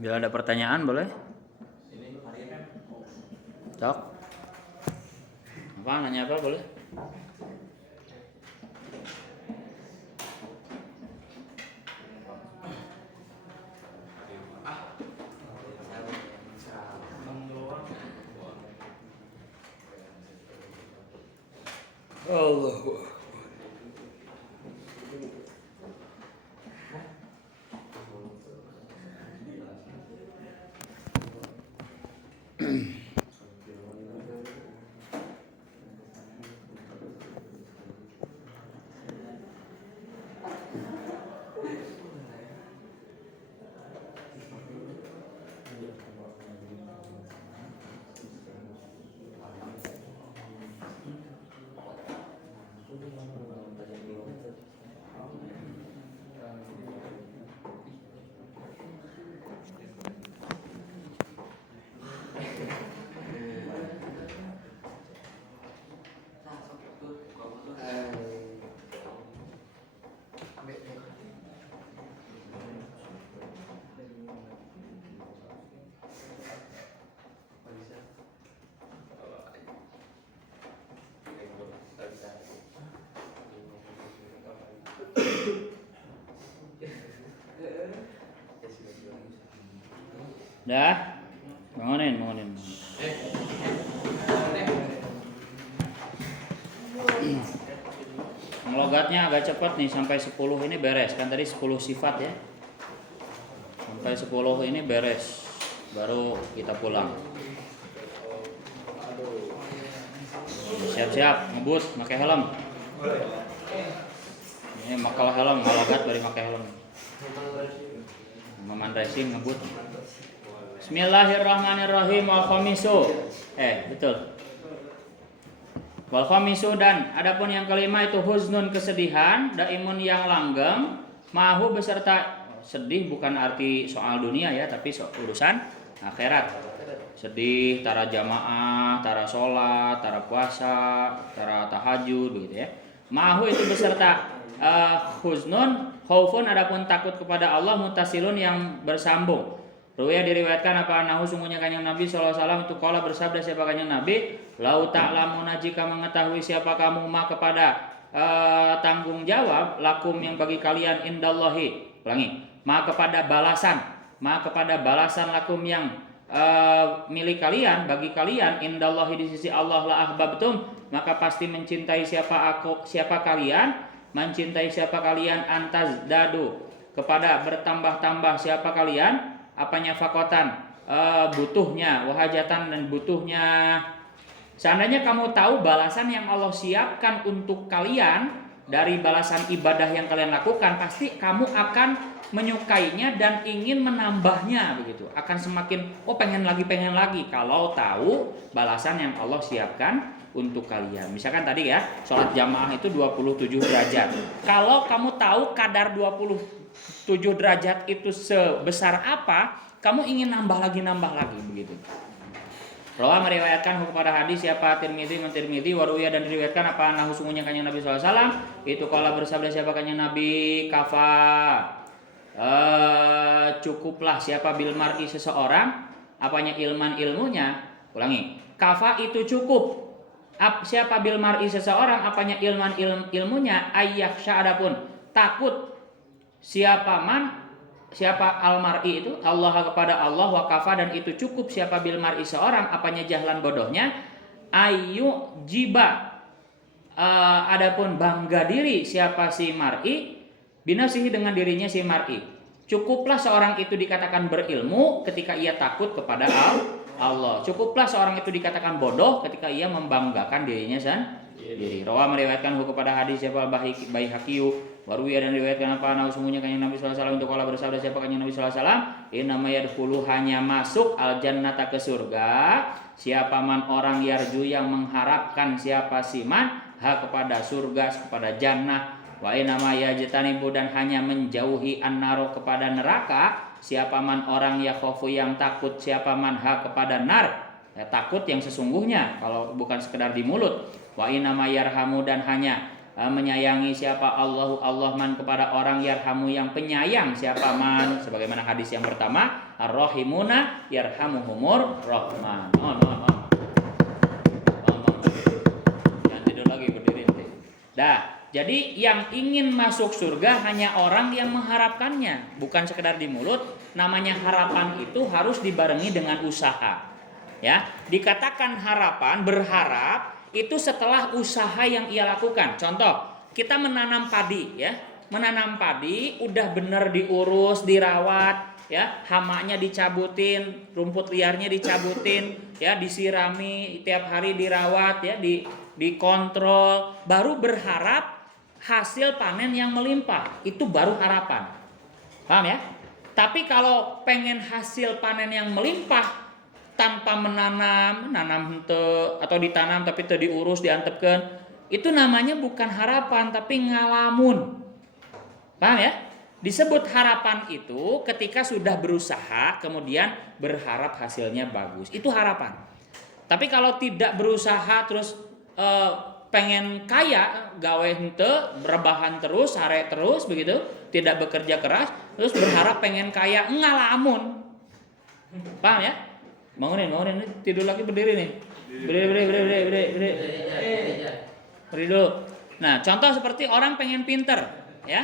Bila ada pertanyaan boleh? Cok. Apa nanya apa boleh? Allah. Dah, bangunin. Logatnya agak cepat nih, sampai 10 ini beres. Kan tadi 10 sifat ya. Sampai 10 ini beres. Baru kita pulang. Siap-siap, ngebut, pakai helm. Ini makal helm, logat bari pakai helm. Maman racing ngebut. Bismillahirrahmanirrahim. Wal khamisu. Betul. Wal khamisu, dan adapun yang kelima itu huznun, kesedihan, daimun yang langgeng, mahu beserta sedih bukan arti soal dunia ya, tapi urusan akhirat. Sedih tara jamaah, tara sholat, tara puasa, tara tahajud begitu ya. Mahu itu beserta huznun, khaufun adapun takut kepada Allah, mutasilun yang bersambung. Ruya diriwayatkan apa anahu sungguhnya kanjeng Nabi sallallahu alaihi wasallam itu qala bersabda siapa kanjeng Nabi, lau ta'lamuna jika mengetahui siapa kamu ma kepada tanggung jawab lakum yang bagi kalian indallahi. Ulangi, ma kepada balasan lakum yang milik kalian bagi kalian indallahi di sisi Allah la ahbabtum, maka pasti mencintai siapa kalian antaz dadu kepada bertambah-tambah siapa kalian apanya fakotan butuhnya, wahajatan dan butuhnya. Seandainya kamu tahu balasan yang Allah siapkan untuk kalian dari balasan ibadah yang kalian lakukan, pasti kamu akan menyukainya dan ingin menambahnya begitu. Akan semakin pengen lagi kalau tahu balasan yang Allah siapkan untuk kalian. Misalkan tadi ya, sholat jamaah itu 27 derajat. Kalau kamu tahu kadar 27 derajat itu sebesar apa, kamu ingin nambah lagi begitu. Rawa meriwayatkan kepada hadis siapa Tirmidzi waruya dan diriwayatkan apa nahu sungguhnya kanjeng Nabi sallallahu alaihi wasallam itu kala bersabda siapa kanjeng Nabi kafa cukuplah siapa bil mar'i seseorang apanya ilmunya. Ulangi, kafa itu cukup siapa bil mar'i seseorang apanya ilmunya ayyakhsha adapun takut siapa man siapa al-mar'i itu Allah kepada Allah wa kafa dan itu cukup siapa bil mar'i seorang apanya jahlan bodohnya ayu jiba adapun bangga diri siapa si mar'i binafsihi dengan dirinya si mar'i. Cukuplah seorang itu dikatakan berilmu ketika ia takut kepada Allah. Cukuplah seorang itu dikatakan bodoh ketika ia membanggakan dirinya sendiri. Rawa meriwayatkan kepada hadis siapa Baihaqi baru ia dan riwayatkan apa sungguhnya kanjeng Nabi sallallahu alaihi wasallam untuk Allah bersabda siapa kanjeng Nabi sallallahu alaihi wasallam innama yadkhulu hanya masuk al jannata ke surga siapa man orang yarju yang mengharapkan siapa si man kepada surga kepada jannah wa innama yajtanibu dan hanya menjauhi annaro kepada neraka siapa man orang yakhafu yang takut siapa man kepada nar ya, takut yang sesungguhnya kalau bukan sekedar di mulut wa innama yarhamu dan hanya menyayangi siapa Allah man kepada orang yarhamu yang penyayang siapa man sebagaimana hadis yang pertama ar-rahimuna yarhamuhumur rahman. Jangan tidur lagi berdiri nanti. Jadi yang ingin masuk surga hanya orang yang mengharapkannya, bukan sekedar di mulut. Namanya harapan itu harus dibarengi dengan usaha. Ya, dikatakan harapan, berharap itu setelah usaha yang ia lakukan. Contoh, kita menanam padi ya. Menanam padi udah benar diurus, dirawat ya, hamanya dicabutin, rumput liarnya dicabutin ya, disirami tiap hari dirawat ya, dikontrol, baru berharap hasil panen yang melimpah. Itu baru harapan. Paham ya? Tapi kalau pengen hasil panen yang melimpah tanpa menanam henteu atau ditanam tapi teu diurus diantepkeun itu namanya bukan harapan tapi ngalamun. Paham ya? Disebut harapan itu ketika sudah berusaha kemudian berharap hasilnya bagus. Itu harapan. Tapi kalau tidak berusaha terus pengen kaya gawe henteu rebahan terus, sare terus begitu, tidak bekerja keras terus berharap pengen kaya ngalamun. Paham ya? Bangunin, tidur lagi berdiri nih. Berdiri dulu. Nah, contoh seperti orang pengen pinter, ya.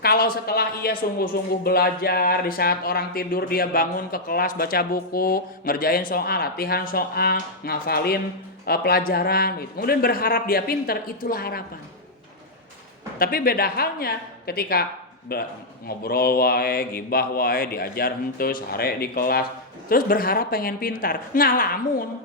Kalau setelah ia sungguh-sungguh belajar, di saat orang tidur dia bangun ke kelas baca buku, ngerjain soal, latihan soal, ngafalin pelajaran, gitu. Kemudian berharap dia pinter, itulah harapan. Tapi beda halnya ketika ngobrol wae, gibah wae, diajar henteu sare di kelas, terus berharap pengen pintar, ngalamun.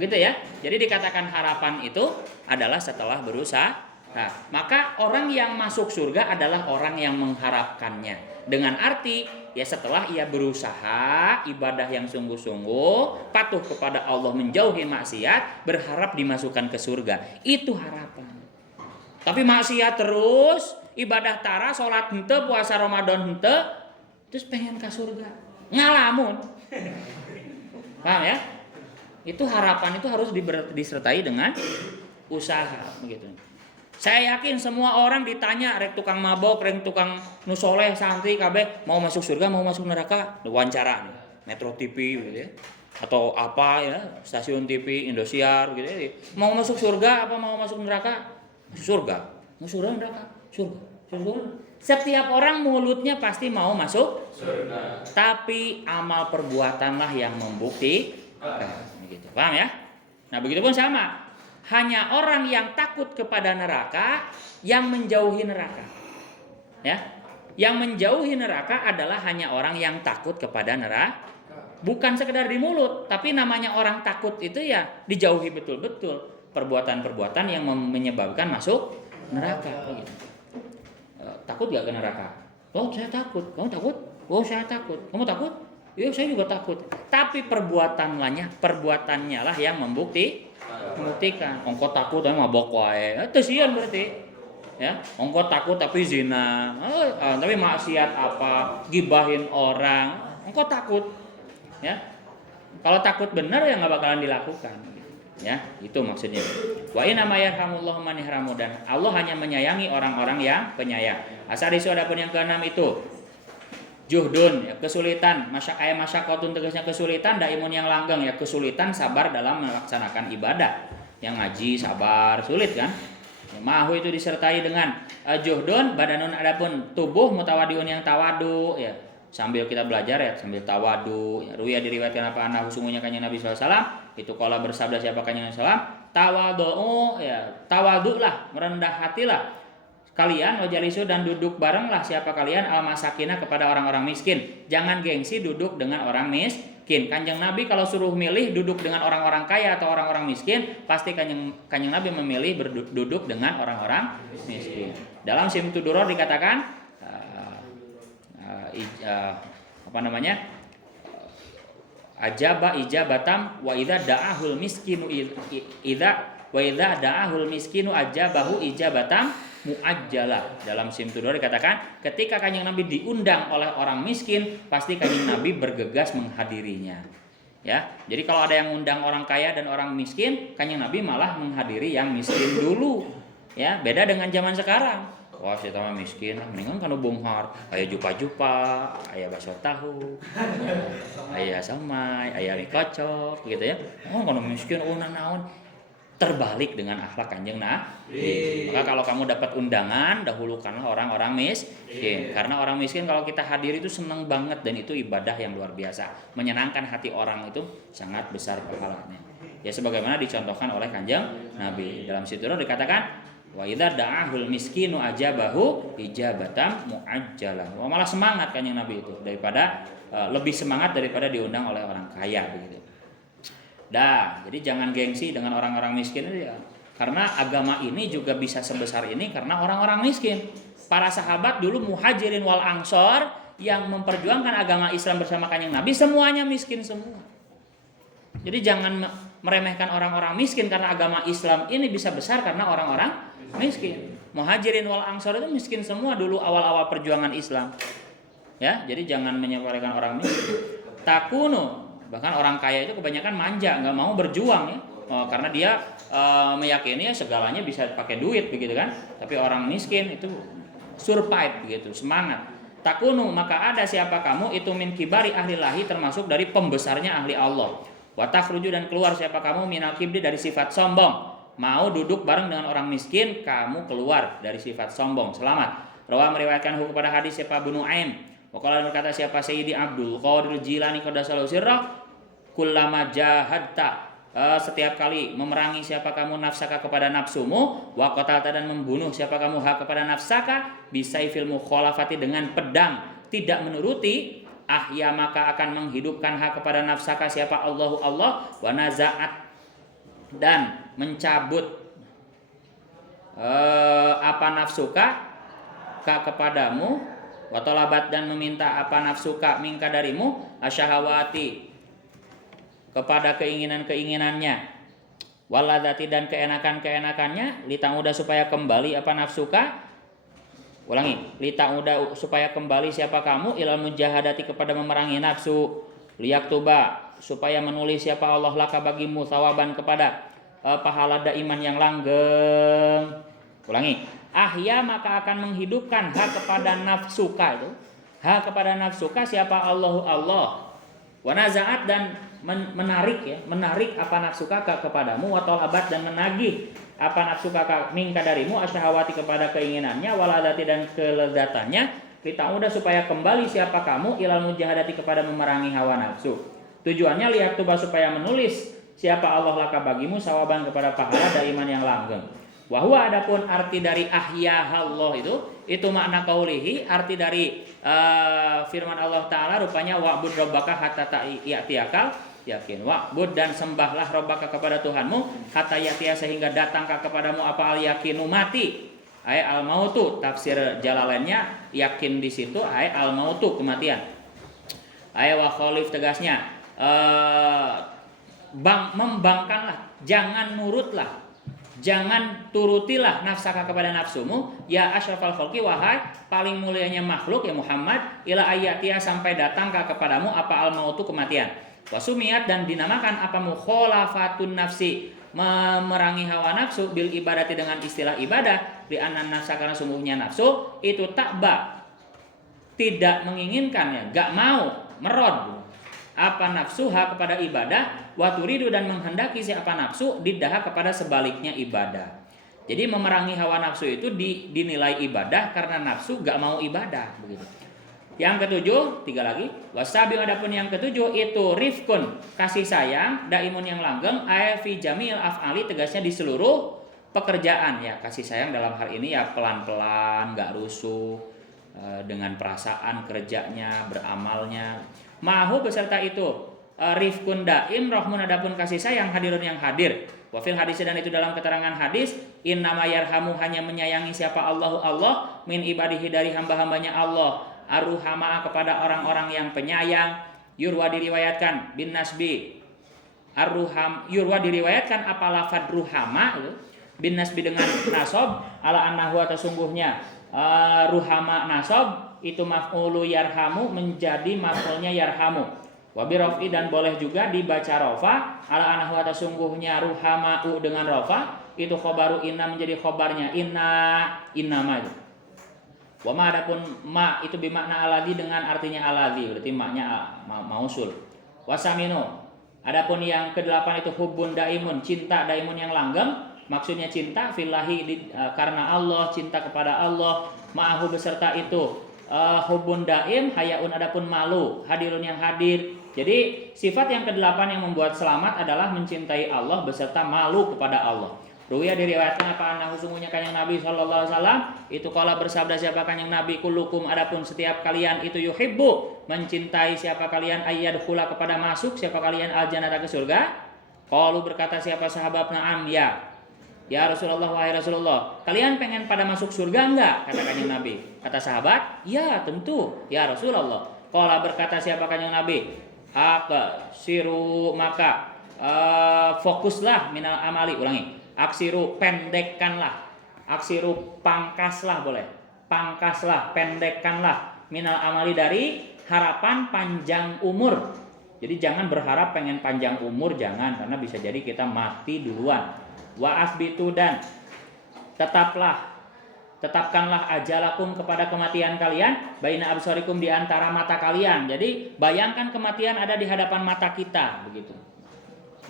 Gitu ya. Jadi dikatakan harapan itu adalah setelah berusaha. Nah, maka orang yang masuk surga adalah orang yang mengharapkannya. Dengan arti ya setelah ia berusaha, ibadah yang sungguh-sungguh, patuh kepada Allah, menjauhi maksiat, berharap dimasukkan ke surga. Itu harapan. Tapi maksiat terus, ibadah tara, sholat hente, puasa Ramadan hente, terus pengen ke surga, ngalamun. Paham ya? Itu harapan itu harus disertai dengan usaha, begitu. Saya yakin semua orang ditanya, rek tukang mabok, rek tukang nusoleh, santri, kabeh mau masuk surga, mau masuk neraka, wawancara nih, Metro TV, gitu ya, atau apa ya, stasiun TV Indosiar, gitu ya. Mau masuk surga apa mau masuk neraka? Surga, mau surga neraka, surga. Setiap orang mulutnya pasti mau masuk surga, tapi amal perbuatanlah yang membuktikan. Begitu, paham ya? Nah, begitupun sama. Hanya orang yang takut kepada neraka yang menjauhi neraka. Ya, yang menjauhi neraka adalah hanya orang yang takut kepada neraka. Bukan sekedar di mulut, tapi namanya orang takut itu ya dijauhi betul-betul perbuatan-perbuatan yang menyebabkan masuk neraka. Begitu. Takut gak ke neraka? Oh, saya takut. Kamu takut? Oh, saya takut. Kamu takut? Iya, saya juga takut. Tapi perbuatannya lah yang membuktikan. Ongko takut tapi mabok wae. Itu sian berarti. Ya, ongko takut tapi zina. Tapi maksiat apa? Gibahin orang. Ongko takut. Ya. Kalau takut benar ya enggak bakalan dilakukan. Ya, itu maksudnya. Wa inna ma yarhamullahu man yahramu dan Allah hanya menyayangi orang-orang yang penyayang. Asarisu adapun yang keenam itu juhdun ya, kesulitan, masyaqatun tegasnya kesulitan, daimun yang langgeng ya, kesulitan sabar dalam melaksanakan ibadah. Yang ngaji sabar, sulit kan? Ma'hu itu disertai dengan juhdun, badanun adapun tubuh, mutawadiun yang tawadu ya. Sambil kita belajar ya, sambil tawadu. Ya, ruya diriwayatkan apa anahu sungguhnya kanjeng Nabi SAW itu kala bersabda siapa kanjeng Nabi SAW, tawadu ya, tawadulah, merendah hatilah kalian wajalisu dan duduk barenglah siapa kalian al-masakina kepada orang-orang miskin. Jangan gengsi duduk dengan orang miskin. Kanjeng Nabi kalau suruh milih duduk dengan orang-orang kaya atau orang-orang miskin, pasti kanjeng Nabi memilih duduk dengan orang-orang miskin. Dalam Simtud Duror dikatakan apa namanya? Ajaba ijabatam wa idza da'ahul miskinu da'ahul miskinu ajabahu ijabatam muajjalah. Dalam Simtud Duror dikatakan ketika kanjeng Nabi diundang oleh orang miskin, pasti kanjeng Nabi bergegas menghadirinya. Ya, jadi kalau ada yang undang orang kaya dan orang miskin, kanjeng Nabi malah menghadiri yang miskin dulu. Ya, beda dengan zaman sekarang. Wah, si tamah miskin, mendingan kana bonghar, aya jupa-jupa, aya bakso tahu, aya samai, aya mie kocok gitu ya. Oh, kana miskin naon. Terbalik dengan akhlak kanjeng Nabi. Maka kalau kamu dapat undangan, dahulukanlah orang-orang miskin. Karena orang miskin kalau kita hadir itu senang banget dan itu ibadah yang luar biasa. Menyenangkan hati orang itu sangat besar pahalanya. Ya sebagaimana dicontohkan oleh kanjeng Nabi. Dalam Simtud Duror dikatakan wa idza da'ahul miskinu ajabahu ijabatam muajjalah. Malah semangat kanjeng Nabi itu daripada lebih semangat daripada diundang oleh orang kaya begitu. Jadi jangan gengsi dengan orang-orang miskin itu ya. Karena agama ini juga bisa sebesar ini karena orang-orang miskin. Para sahabat dulu muhajirin wal ansor yang memperjuangkan agama Islam bersama kanjeng Nabi semuanya miskin semua. Jadi jangan meremehkan orang-orang miskin karena agama Islam ini bisa besar karena orang-orang miskin. Muhajirin wal ansor itu miskin semua dulu awal-awal perjuangan Islam. Ya, jadi jangan menyepelekan orang miskin. Takunu, bahkan orang kaya itu kebanyakan manja, nggak mau berjuang ya, karena dia meyakini ya segalanya bisa pakai duit begitu kan. Tapi orang miskin itu survive begitu, semangat. Takunu, maka ada siapa kamu itu min kibari ahlillahi, termasuk dari pembesarnya ahli Allah. Wa takhruju, dan keluar siapa kamu minal kibri, dari sifat sombong. Mau duduk bareng dengan orang miskin, kamu keluar dari sifat sombong. Selamat. Rawa meriwayatkan kepada hadis siapa Ibnu Aim. Wakala berkata siapa Sayyidi Abdul Qadir Jilani qaddasallahu sirrah, kullama jahadta, setiap kali memerangi siapa kamu nafsaka kepada nafsumu, wa qatalta, dan membunuh siapa kamu hak kepada nafsaka, bisaifil mukhalafati, dengan pedang tidak menuruti, ahya, maka akan menghidupkan hak kepada nafsaka siapa Allahu Allah, wa nazaat, dan mencabut apa nafsuka kepadamu, watolabat, dan meminta apa nafsuka minka darimu, asyahawati, kepada keinginan-keinginannya, waladati, dan keenakan-keenakannya, litauda, supaya kembali apa nafsuka, ulangi, litauda, supaya kembali siapa kamu, ilal mujahadati, kepada memerangi nafsu, liyaktuba, supaya menulis siapa Allah laka bagimu, thawaban, kepada pahala daiman yang langgeng. Ulangi, ahya, maka akan menghidupkan hak kepada nafsuka, itu hak kepada nafsuka siapa Allahu Allah, wa nazaat, dan menarik ya, menarik apa nafsuka kepadamu, wa talabat, dan menagih apa nafsuka minka darimu, asyahawati, kepada keinginannya, waladati, dan kelezatannya, kita udah supaya kembali siapa kamu ilal mujahadati, kepada memerangi hawa nafsu. Tujuannya lihat tuba, supaya menulis siapa Allah laka bagimu, sawaban, kepada pahala daiman yang langgeng. Wahwa, adapun arti dari ahyahallah itu makna qaulihi, arti dari firman Allah Ta'ala rupanya wa'bud rabbaka hatta ya'tiyakal yakin. Wa'bud, dan sembahlah rabbaka, kepada Tuhanmu, hatta ya'tiya, sehingga datangkah kepadamu apa al yakinu, mati. Ay al mautu, tafsir Jalalainnya yakin di situ ay al mautu, kematian. Ay wa khalif, tegasnya membangkanglah, jangan nurutlah, jangan turutilah nafsaka, kepada nafsumu, ya asyrafal khalqi, wahai paling mulianya makhluk ya Muhammad, ila ayatia, sampai datangkah kepadamu apa al mautu, kematian. Wasumiat, dan dinamakan apa mukhalafatun nafsi, memerangi hawa nafsu, bil ibadati, dengan istilah ibadah, li anna nafsa, karena sungguhnya nafsu itu takba, tidak menginginkan ya, gak mau, merod apa nafsuha, kepada ibadah, wa turidu, dan menghendaki siapa nafsu, didaha, kepada sebaliknya ibadah. Jadi memerangi hawa nafsu itu dinilai ibadah karena nafsu gak mau ibadah begitu. Yang ketujuh, 3 lagi. Wasabi adapun yang ketujuh itu rifkun, kasih sayang, daimun yang langgeng, fi jamil af'ali tegasnya di seluruh pekerjaan ya. Kasih sayang dalam hal ini ya pelan-pelan, gak rusuh, dengan perasaan kerjanya, beramalnya. Mahu beserta itu rifkun daim, rohmun adapun kasih sayang, hadirun yang hadir. Wafil hadis dan itu dalam keterangan hadis, innama yarhamu hanya menyayangi siapa Allah min ibadihi dari hamba-hambanya Allah, aruhama kepada orang-orang yang penyayang. Yurwa diriwayatkan bin nasbi arruham, yurwa diriwayatkan apa lafad ruhama itu bin nasbi dengan nasob ala annahu atau sungguhnya ruhama nasob itu maf'ulu yarhamu menjadi maf'ulnya yarhamu. Wabirofi dan boleh juga dibaca rofa ala anahu atau sungguhnya ruhama'u dengan rofa itu khobaru inna menjadi khobarnya inna ma itu. Wama adapun ma itu bimakna aladhi dengan artinya aladhi berarti maknya mausul. Wasamino adapun yang ke-8 itu hubun daimun cinta daimun yang langgeng maksudnya cinta fillahi karena Allah cinta kepada Allah ma'ahu beserta itu hubun daim hayaun adapun malu hadirun yang hadir. Jadi sifat yang ke-8 yang membuat selamat adalah mencintai Allah beserta malu kepada Allah. Ruya diriwayatkan apa anahu sungguhnya kanjeng Nabi sallallahu alaihi wasallam itu kala bersabda siapa kanjeng Nabi kullukum adapun setiap kalian itu yuhibbu mencintai siapa kalian ayyadkhula kepada masuk siapa kalian al-jannata ke surga. Qalu berkata siapa sahabat na'am ya. Ya Rasulullah wahai Rasulullah, kalian pengen pada masuk surga enggak? Kata kanjeng Nabi. Kata sahabat, ya tentu ya Rasulullah. Qala berkata siapa kanjeng Nabi siru maka fokuslah minal amali ulangi aksiru pendekkanlah aksiru pangkaslah boleh pangkaslah pendekkanlah minal amali dari harapan panjang umur. Jadi jangan berharap pengen panjang umur jangan karena bisa jadi kita mati duluan. Wa asbitu dan tetapkanlah ajalakum kepada kematian kalian baina absarikum di antara mata kalian. Jadi bayangkan kematian ada di hadapan mata kita begitu.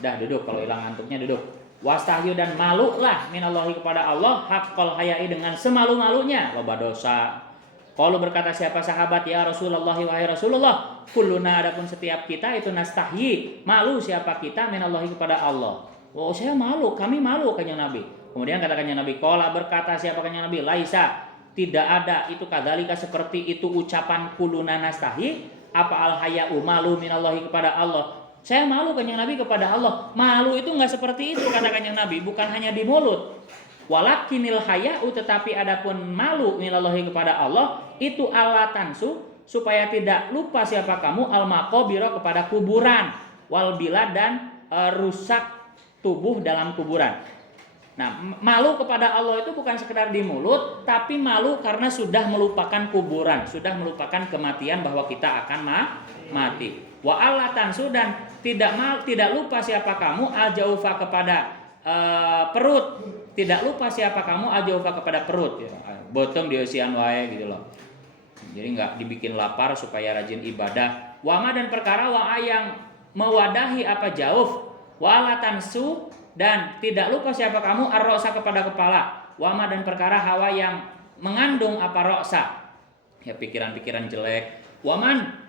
Dah duduk kalau hilang ngantuknya duduk. Wastahyu dan malulah minallahi kepada Allah haqqal hayai dengan semalu-malunya loba dosa. Qalu berkata siapa sahabat ya Rasulullah wahai Rasulullah kulluna adapun setiap kita itu nastahyi malu siapa kita minallahi kepada Allah. Oh saya malu kami malu kanjeng Nabi. Kemudian katakannya Nabi qala berkata siapa kanjeng Nabi laisa tidak ada itu kadzalika seperti itu ucapan kuluna nastahi apa al haya'u malu minallahi kepada Allah. Saya malu kanjeng Nabi kepada Allah. Malu itu enggak seperti itu kata kanjeng Nabi bukan hanya di mulut. Walakinil haya'u tetapi adapun malu minallahi kepada Allah itu alatansu supaya tidak lupa siapa kamu al maqabira kepada kuburan wal bilad dan rusak tubuh dalam kuburan. Nah, malu kepada Allah itu bukan sekedar di mulut, tapi malu karena sudah melupakan kuburan, sudah melupakan kematian bahwa kita akan mati. Wa Allah tansu dan tidak lupa siapa kamu aljaufa kepada perut, tidak lupa siapa kamu aljaufa kepada perut. Ya. Botong diosian wae gitu loh. Jadi nggak dibikin lapar supaya rajin ibadah. Wama dan perkara wa yang mewadahi apa jauh, wa Allah tansu dan tidak lupa siapa kamu ar-ra'sa kepada kepala. Wama dan perkara hawa yang mengandung apa ra'sa. Ya pikiran-pikiran jelek. Waman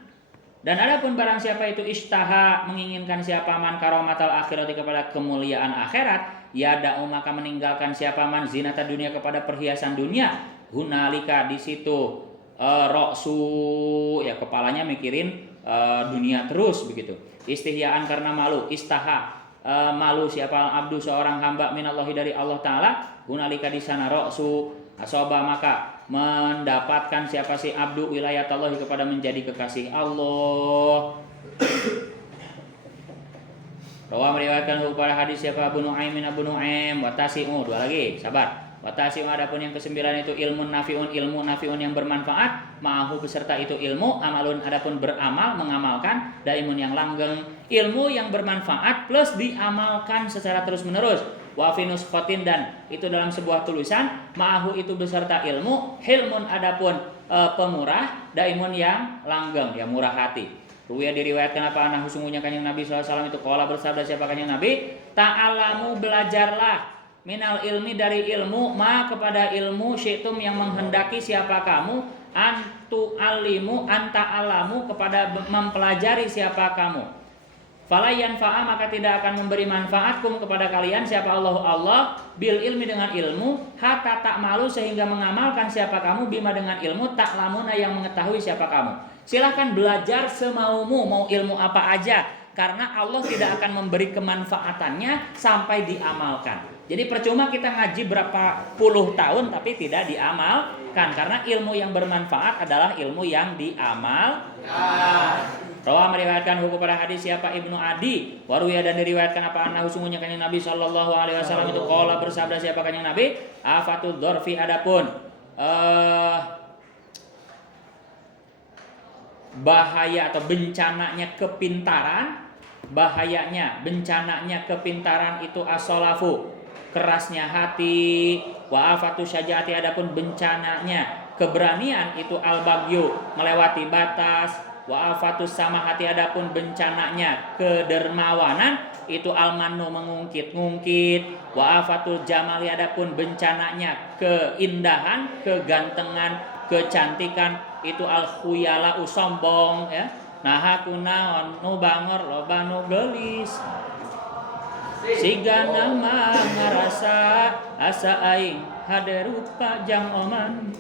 dan adapun barang siapa itu istaha menginginkan siapa man karomatal akhirati kepada kemuliaan akhirat, ya da'u maka meninggalkan siapa man zinata dunia kepada perhiasan dunia. Hunalika di situ ra'su ya kepalanya mikirin dunia terus begitu. Istihyaan karena malu, istaha malu siapa abdu seorang hamba minallahi dari Allah Ta'ala hunalika di sana ra'su asoba maka mendapatkan siapa si abdu wilayatallahi kepada menjadi kekasih Allah. Rawa meriwayatkan kepada hadis siapa Abu Nu'aim min Abu Nu'aim watasi'u dua lagi sabar watasi'u adapun yang ke-9 itu ilmu nafi'un yang bermanfaat ma'ahu beserta itu ilmu amalun adapun beramal mengamalkan daimun yang langgeng ilmu yang bermanfaat plus diamalkan secara terus menerus wafinus khotin dan itu dalam sebuah tulisan ma'ahu itu beserta ilmu hilmun adapun pemurah daimun yang langgeng yang murah hati. Ruya diriwayatkan apa anak sungguhnya kanjeng Nabi SAW itu qala bersabda siapa kanjeng Nabi ta'alamu belajarlah minal ilmi dari ilmu, ma kepada ilmu, syi'tum yang menghendaki siapa kamu, antu alimu anta alamu kepada mempelajari siapa kamu. Fala yanfa'a maka tidak akan memberi manfaatkum kepada kalian siapa Allah bil ilmi dengan ilmu, hatta tak malu sehingga mengamalkan siapa kamu bima dengan ilmu tak lamuna yang mengetahui siapa kamu. Silahkan belajar semaumu, mau ilmu apa aja, karena Allah tidak akan memberi kemanfaatannya sampai diamalkan. Jadi percuma kita ngaji berapa puluh tahun tapi tidak diamalkan, karena ilmu yang bermanfaat adalah ilmu yang diamalkan. Rawah meriwayatkan hukum pada hadis siapa Ibnu Adi, waruya dan diriwayatkan apa annahu sungguhnya kanjeng Nabi sallallahu alaihi wasallam itu qala bersabda siapa kanjeng Nabi, afatud dzarfi adapun bahaya atau bencananya kepintaran, bencananya kepintaran itu as-salafu, kerasnya hati, wa afatu syaja'ati adapun bencananya keberanian itu al-bagyu, melewati batas, wa afatus samahati adapun bencananya kedermawanan itu al-mannu mengungkit-ungkit, wa afatul jamali adapun bencananya keindahan, kegantengan, kecantikan itu al-khuyala sombong ya. Nah kunaon nu bangor loba nu geulis siga nama ngarasa asa aing haderupa jang oman.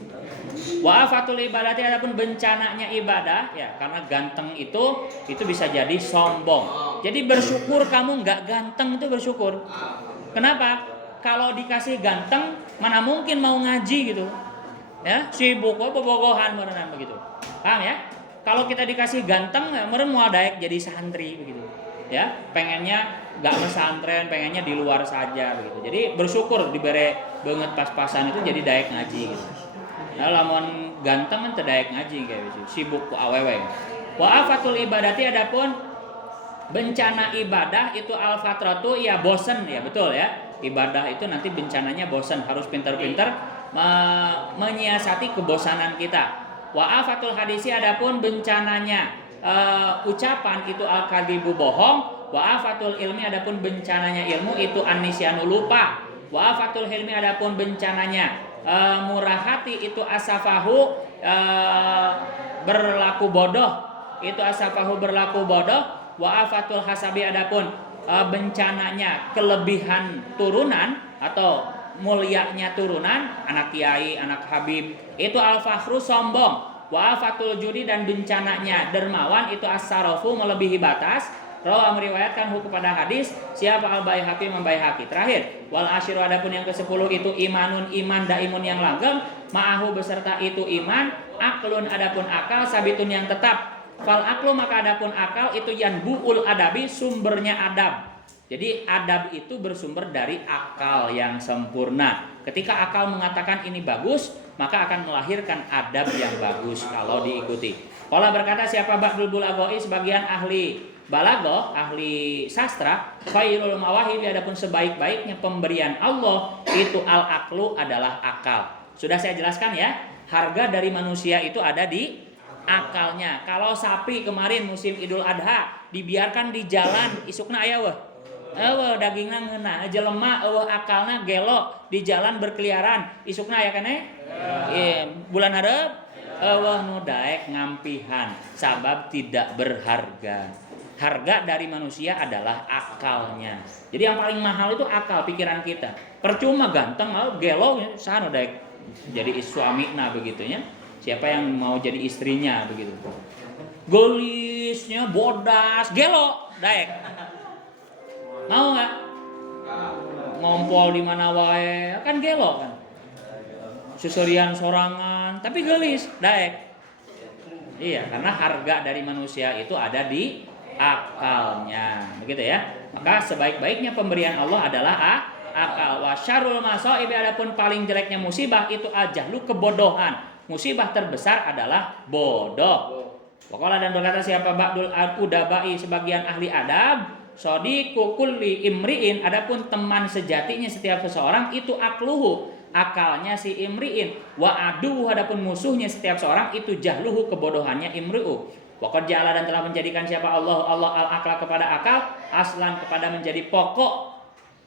Wa afatul ibadati adapun bencananya ibadah ya, karena ganteng itu bisa jadi sombong. Jadi bersyukur kamu nggak ganteng itu bersyukur. Kenapa? Kalau dikasih ganteng mana mungkin mau ngaji gitu. Ya, sibuk bobogohan merenang begitu. Paham ya? Kalau kita dikasih ganteng meren mau daek jadi santri begitu. Ya, pengennya nggak mesantren, pengennya di luar saja begitu. Jadi bersyukur diberi banget pas-pasan itu jadi daek ngaji gitu. Nah, lamun ganteng kan terdaek ngaji kayak gitu. Sibuk ku awewe. Wa afatul ibadati adapun bencana ibadah itu al-fatratu ya bosen ya, betul ya. Ibadah itu nanti bencananya bosen, harus pintar-pintar menyiasati kebosanan kita. Wa afatul hadisi adapun bencananya ucapan itu al-kadzibu bohong. Wa afatul ilmi adapun bencananya ilmu itu an-nisyanu lupa. Wa afatul hilmi adapun bencananya murah hati itu asafahu berlaku bodoh, itu asafahu berlaku bodoh. Wa afatul hasabi adapun bencananya kelebihan turunan atau mulianya turunan, anak kiai, anak habib itu al-fakhru sombong. Wa afatul judi dan bencananya dermawan itu as-sarafu melebihi batas. Rawa meriwayatkan hukum pada hadis siapa al-Baihaqi membaihaqi. Terakhir, wal asyiru adapun yang ke-10 itu imanun iman daimun yang langgeng, ma'ahu beserta itu iman, aklun adapun akal, sabitun yang tetap. Fal aklu maka adapun akal itu yanbuul adabi sumbernya adab. Jadi adab itu bersumber dari akal yang sempurna. Ketika akal mengatakan ini bagus, maka akan melahirkan adab yang bagus kalau diikuti. Qala berkata siapa ba'dul bulaghoi sebagian ahli balaghah, ahli sastra, khairul mawahib adapun sebaik-baiknya pemberian Allah itu al-aqlu adalah akal. Sudah saya jelaskan ya, harga dari manusia itu ada di akalnya. Kalau sapi kemarin musim Idul Adha dibiarkan di jalan isukna aya weh. Dagingna ngeunah, jelema akalna gelo di jalan berkeliaran, isukna aya keneh? Bulan hareup nu daek ngampihan sabab tidak berharga. Harga dari manusia adalah akalnya. Jadi yang paling mahal itu akal pikiran kita. Percuma ganteng gelo saha nu daek jadi suamina begitunya. Siapa yang mau jadi istrinya begitu. Gelisnya bodas, gelo daek. Mau enggak? Ngompol di mana wae kan gelo kan. Susurian sorangan tapi gelis daek. Iya, karena harga dari manusia itu ada di akalnya, begitu ya. Maka sebaik-baiknya pemberian Allah adalah akal. Wa syarrul masaibi adapun paling jeleknya musibah itu ajahlu kebodohan. Musibah terbesar adalah bodoh. Waqala dan berkata siapa ba'dul udabai sebagian ahli adab, sadiqu kulli imri'in adapun teman sejatinya setiap seseorang itu akluhu, akalnya si imri'in, wa adu adapun musuhnya setiap seorang itu jahluhu kebodohannya imri'u. Waqad ja'ala dan telah menjadikan siapa Allah al-akla kepada akal aslan kepada menjadi pokok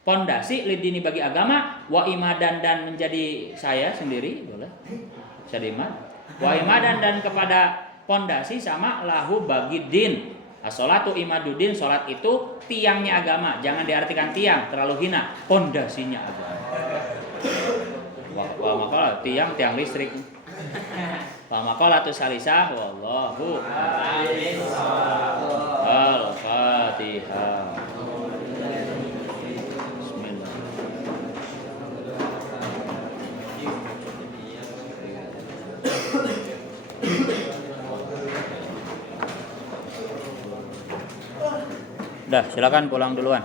pondasi lidini bagi agama, wa imadan dan menjadi saya sendiri, boleh. Sadiman. Wa imadan dan kepada pondasi sama lahu bagi din. As-sholatu imaduddin, salat itu tiangnya agama. Jangan diartikan tiang, terlalu hina. Pondasinya agama. Wa maqala tiang listrik. Wa maqala tu salisah wallahu Al-Fatihah. Dah, silakan pulang duluan.